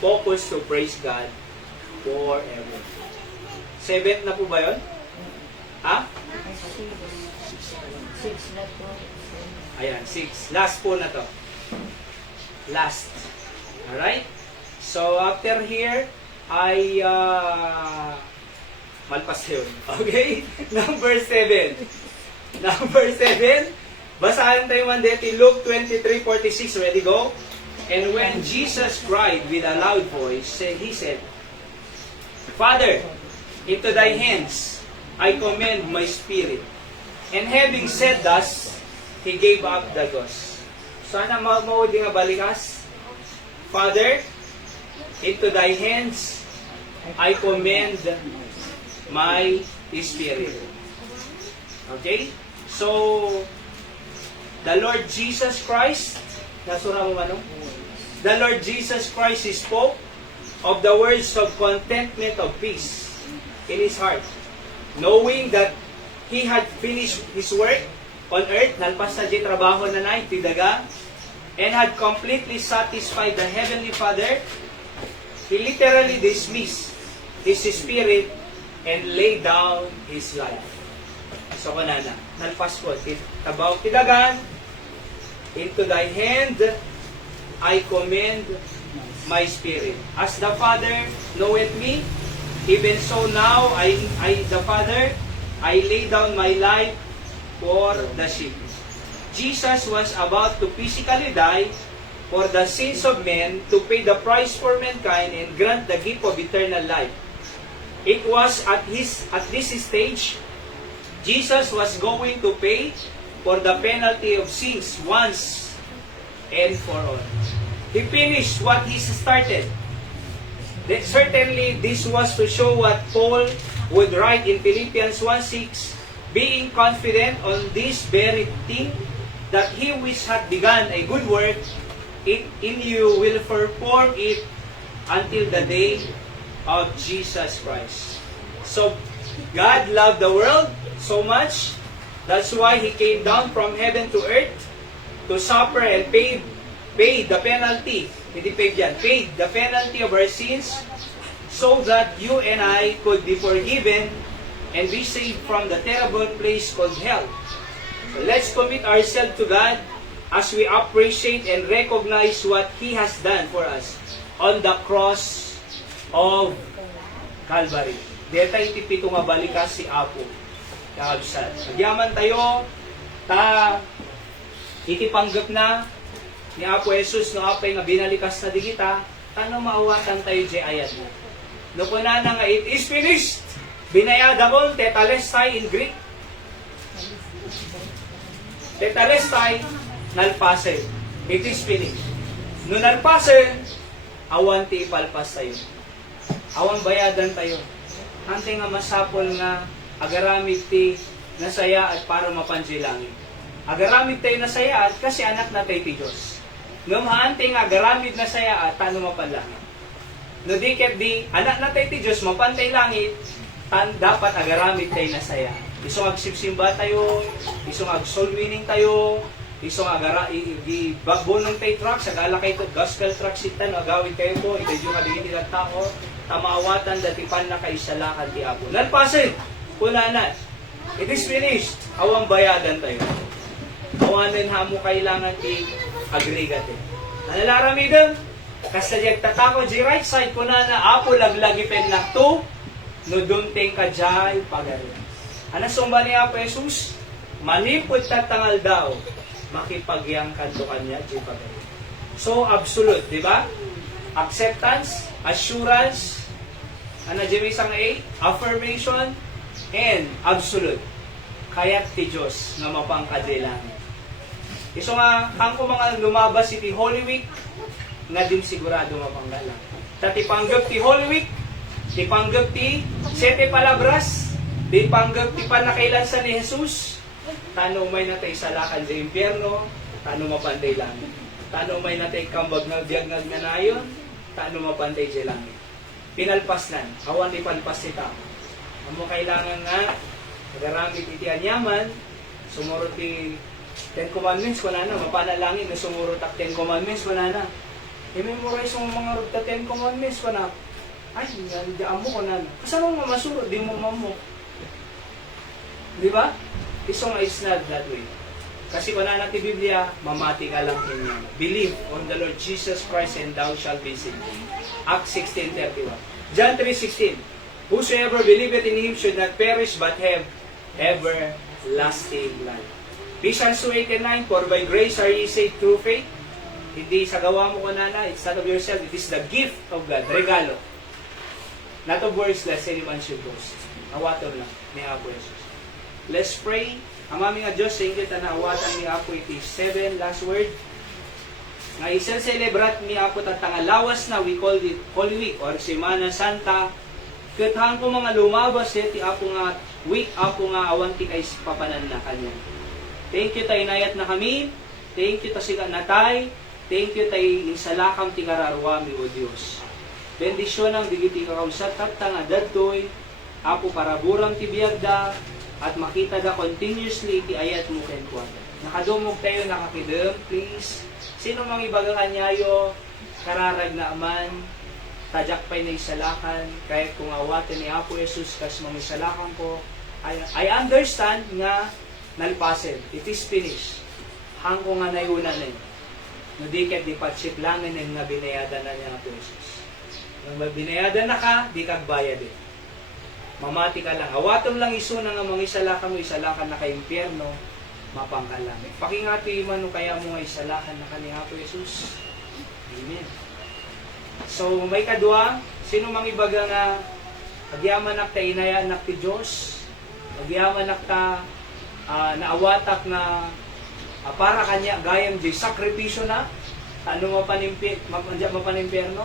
Focus to praise God forever. 7 na po ba yun? Ha? 6 na po. Ayan, 6. Last po na to. Last. Alright? So, after here, ay malpas yun. Okay? Number 7. Number 7. Basahan tayo man dito, Luke 23:46. Ready, go? And when Jesus cried with a loud voice, he said, Father, into thy hands I commend my spirit. And having said thus, he gave up the ghost. Sana maudi nga balikas. Father, into thy hands I commend my spirit. Okay? So, the Lord Jesus Christ, nasura mo ano? The Lord Jesus Christ spoke of the words of contentment of peace in His heart, knowing that He had finished His work on earth, nalpas na di trabaho na na, itidaga, and had completely satisfied the Heavenly Father. He literally dismissed His spirit and laid down His life. So, kunana, nalpas ko, tabaw tidagan, into thy hand I commend my spirit. As the Father knoweth me, even so now the Father, I lay down my life for the sheep. Jesus was about to physically die for the sins of men, to pay the price for mankind and grant the gift of eternal life. It was at this stage, Jesus was going to pay for the penalty of sins once and for all. He finished what he started. Certainly, this was to show what Paul would write in Philippians 1:6, being confident on this very thing, that he which hath begun a good work in you will perform it until the day of Jesus Christ. So, God loved the world so much, that's why He came down from heaven to earth to suffer and pay the penalty. Hindi paid yan. Paid the penalty of our sins so that you and I could be forgiven and be saved from the terrible place called hell. So let's commit ourselves to God as we appreciate and recognize what He has done for us on the cross of Calvary. Deta itipito nga balikas si Apo. Kaabsat. Nagyaman tayo, itipanggap na ni Apo Jesus no apay nga binalikas na digita, tano maawatan tayo di ayat mo. No kuna na nga it is finished. Binayadamon, tetelestai in Greek. Tetelestai, nalpasen. It is finished. No nalpasen, awan ti ipalpas tayo. Awan bayadan tayo. Hante nga masapol nga agaramid ti nasaya at para mapanjilangin. Agaramid tayo nasaya at kasi anak na tayo ti Diyos. Ngumahante nga agaramid nasaya at tano mapanlangin. No di ket di anak na tayo ti Diyos mapantay langit, dapat agaramid tayo nasaya. Isong agsipsimba tayo, isong ag-soul winning tayo, isong bagbonong tayo truck, sa galakay to, gospel truck sitan, agawid kayo po, ikay yung aligin nilang tao, tamawatan datipan na kay salakan ti Apo. Nalpasin, punanan, it is finished, awang bayadan tayo. Awanin hamo kailangan ti agregate. Nalaramidem, kasadyag tatako, di right side, punana, Apo laglagi pen nakto, no dunteng ka jay pagarin. Ano sumba ni Apo Jesus? Manipod tatangal daw, makipagyang kanto kanya, jay pagarin. So, absolute, di ba? Acceptance, assurance, ano dyan isang A? Affirmation, and absolute. Kaya't ti Diyos na mapangkadilang. Iso nga, ang ko mga lumabas iti Holy Week, nga din sigurado mapanggalang. Tatipanggap ti Holy Week, tipanggap ti sete palabras, tipanggap ti panakailansan ni Jesus, tano may natay salakan sa impyerno, tano mapantay langit. Tano may natay kambag ng biyag ng nganayon, tano mapantay sa langit. Pinalpas nan, awan ipalpas si tao. Amo kailangan nga, nagaramit iti anyaman, sumurot ti 10 Commandments ko na na, mapanalangin na sumurot ak 10 Commandments ko na na. I-memorize mo mga rugta 10 Commandments ko na. Ay, nandiyan mo ko na na. Kasama mo masurot, di mo mamok. Di ba? Isong is not that way. Kasi kung na ti Biblia, mamati ka lang kanya. Believe on the Lord Jesus Christ and thou shalt be saved. Acts 16:31. John 3:16. Whosoever believeth in him should not perish but have everlasting life. Ephesians 2:8-9, for by grace are ye saved through faith. Hindi sa gawa mo kunana, it's not of yourself, it is the gift of God, regalo. Not of works, lest any man should boast. Awaton lang ni Apo Jesus. Let's pray. Ang aming nga Diyos, sa inyo tanawatan ni Apo iti 7 last word. Nga isang celebrat ni Apo tatanga lawas na we call it Holy Week or Semana Santa. Katahan ko mga lumabas iti Apo nga week, Apo nga awanti kay papanan na kanya. Thank you tayo inayat na kami. Thank you ta siga natay. Thank you tayo insalakam ti kararwami o Diyos. Bendisyon ang digiti kakausat tatanga dadtoy. Apo para burang ti biyagda at makita da continuously ti ayat mo kenkwa. Nakadumog tayo nakakidem, please. Sino mang ibaga kanyayo, kararag na aman, tajak pa'y na isalakan, kahit kung awatin ni Apo Jesus, kas mamisalakan ko, I understand nga nalipasin. It is finished. Hang ko nga nayunan eh. No di ket di patsit langin nga binayadan na niya Apo Jesus. Nang binayadan na ka, di kag bayad eh. Mamati ka lang. Awatom lang iso na nga mga isalakan mo, isalakan na kay impyerno, mapangkalamit. Pakingati man kaya mo nga isalakan na kaniya po Jesus. Amen. So, may kadua, sino mang ibaga nga agyaman nak ta inaya nak ti Diyos, agyaman nak ta naawatak na para kanya gayam di sakripisyo na, ano mapanimpyerno,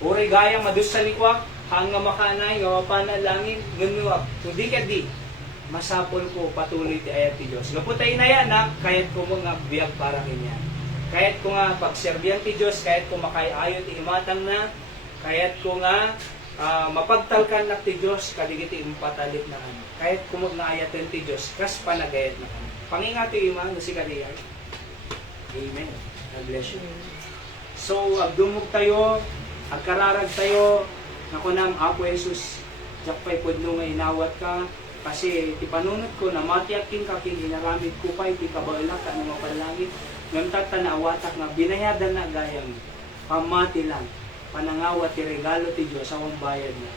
uri gayang madus sa likwak, hanga makanay, gawapana langin, nganuwak, hindi ka di, masapol ko patuloy ti ayat ti Diyos. Gaputay na yan na, kahit ko mga biyag para kanya. Kahit ko nga pagserbiyan ti Diyos, kahit ko makayayon ti imatang na, kahit ko nga mapagtalkan na ti Diyos, kadigiti impatalit na kanya. Kahit ko mag-naayatan ti Diyos, kas panagayat na kanya. Pangingati ima, nasi kadiyay. Amen. God bless you. So, agdumog tayo, agkararag tayo, nakunam, Apo Jesus, jakpay pudno nga inawat ka, kasi ti panunod ko na matiyakin ka king inaramid ko pa, ti kabailak ka ng mapalangit, ngamtat ta naawatak nga binayadan na gayang, pamati lang, panangawat ti regalo ti Diyos, awang bayad na,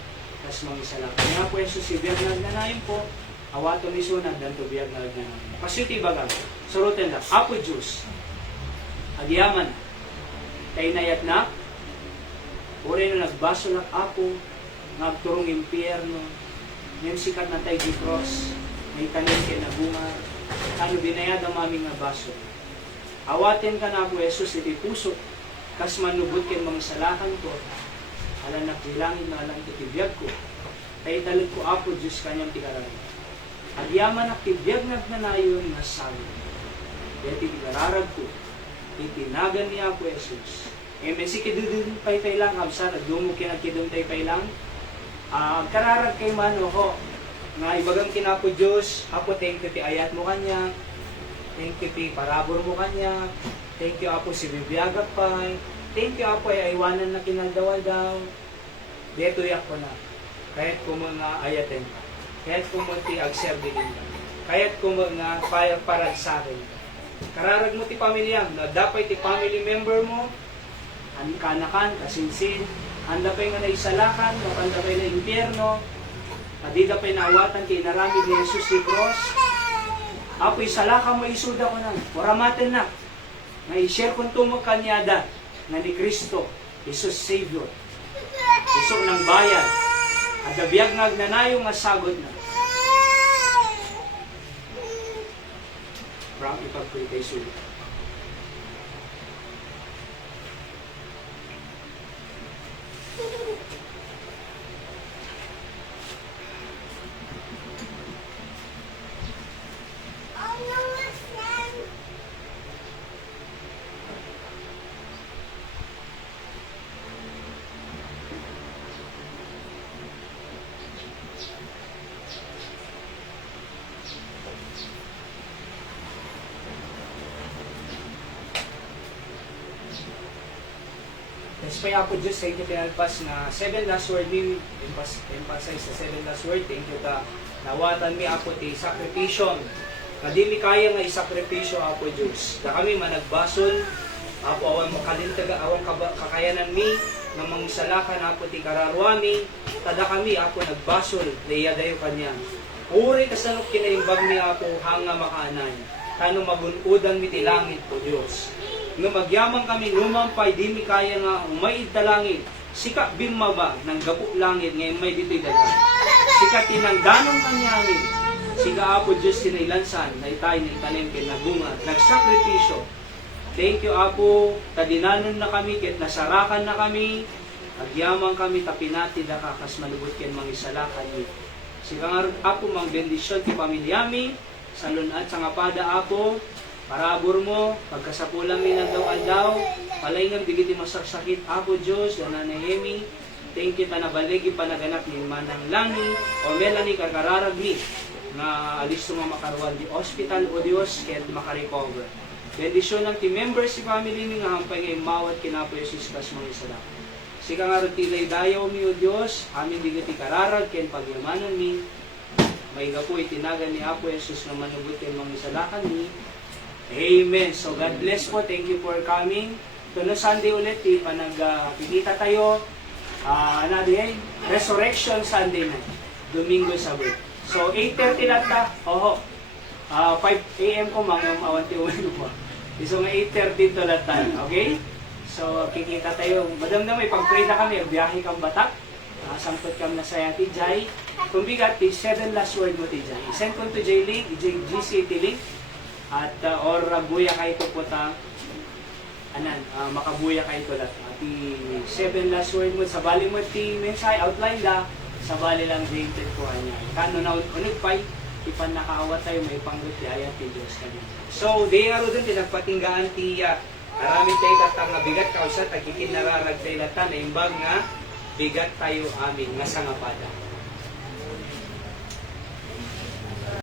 tas mga isalang. Kaya Apo Jesus, si biyag nagnanayin po, awato ni sunag, danto biyag nagnanayin. Kasi ti bagang, surutin lang, Apo Diyos, agyaman, tayo nayat na, uri na nagbaso lang Apo, nagturong impyerno, yung sikat na tayo di cross, may tanin kayo na bunga, ano binayad ang maming nga baso. Awatin ka na Apo Jesus, iti puso, kas manubot kayo mga salakan ko, ala nakilangin na alang kitibiyag ko, kaya talod ko Apo Diyos kanyang tikarang. Agyaman at tibiyag nagnanayon na sabi, kaya tikararag ko, itinagan ni Apo Jesus. Ngayon, si kidudun pay lang, kamsa, nagdumog kinagkidun pay lang. Kararag kay mano ho, nga ibagang kinapo Diyos, Apo, thank you ti ayat mo kanya, thank you ti parabor mo kanya, thank you Apo si bibiyagak pay, thank you Apo ay aywanan na kinaldawal daw, deto yak ko na, kahit kung mga ayatin, kahit kung ti agserbi din, kahit kung mga parag sa akin. Kararag mo ti pamilyang, na dapat ti family member mo, kanakan, kasinsin, handa pa nga na isalakan, handa pa na impyerno, hadida pa naawatan kay naramid ni Jesus si cross. Apo isalakan mo isuda ko nang, waramaten na, nga i-share kong tumog kanyada, na ni Kristo, Jesus Savior, isok ng bayan, at nabiyag nagnanayo nga sagot na. Brang ipagpritay sulit. Yes, pa Apo Diyos, thank you pinalpas na 7 last word ni emphasize sa 7 last word. Thank you ta nawatan mi Apo ti sakripisyon nga dili kaya nga isakripisyo Apo Diyos. Da kami managbasol, Apo awan makalintaga, awan kakayanan mi, nga mangisalakan Apo ti kararwami, tada kami Apo nagbasol, leya dayo kanya. Uri kasanok kinaimbag ni Apo hanga makaanay, kano magunudan mi ti langit po Diyos. Nga magyamang kami numampay, di mi kaya nga umayid ta langit, sika bimaba ng gapo langit ngayon may dito'y dagat. Sika tinangdanong kanyamin, sika Apo Diyos tinailansan, na itay na itanim kinabunga, nagsakripisyo. Thank you Apo, tadinanon na kami, ket nasarakan na kami, agyamang kami, tapinati da kakas malubot ken mangisalakan ni. Sika nga Apo, mang bendisyon ti pamilyami, sa lunat sa ngapada Apo, parabor mo, pagkasapulang mi ng daw-aldaw, palayngan bigiti masaksakit Apo Diyos, nananahemi, thank you tanabalegi panaganap ni Manang Langi, o Melanie karkararag mi, nga alis mga makaruan di hospital o Diyos, kaya makarecover. Bendisyon ng team members si family mi nga hampay ngay mawat kinapo Yesus kas mga isala. Sika nga rutilay dayaw mi o Diyos, amin bigiti kararag, kaya pagyamanan mi, may gapo itinagan ni Apo Yesus na manugot kaya mga isalakan mi. Amen. So God bless po. Thank you for coming. Tuno Sunday ulit, panagpikita tayo. Resurrection Sunday na. Domingo Sabot. So 8:30 lata. 5 a.m. ko mga mawanti ulo po. So nga 8:30 to lata. Okay? So kikita tayo. Madam na may pag-pray na kami. Biyahe kang Batak. Sangkot kami na saya ti Jai. Kung bigat, 7 last word mo ti Jai. Send ko to Jai link, GCT link. At or buya kayo po ta makabuya kayo to lahat. Ti 7 last word mo sa bali mo ti mensahe outline da sa bali lang dated ko niya. Kano na unig pay ipan nakaawat tayo may panggut ti ayat ti Dios kani. So di aro din tinagpatinggaan ti marami tayo katang nga bigat kausa tagikin nararag tayo latan na imbag nga bigat tayo amin nga sangapada.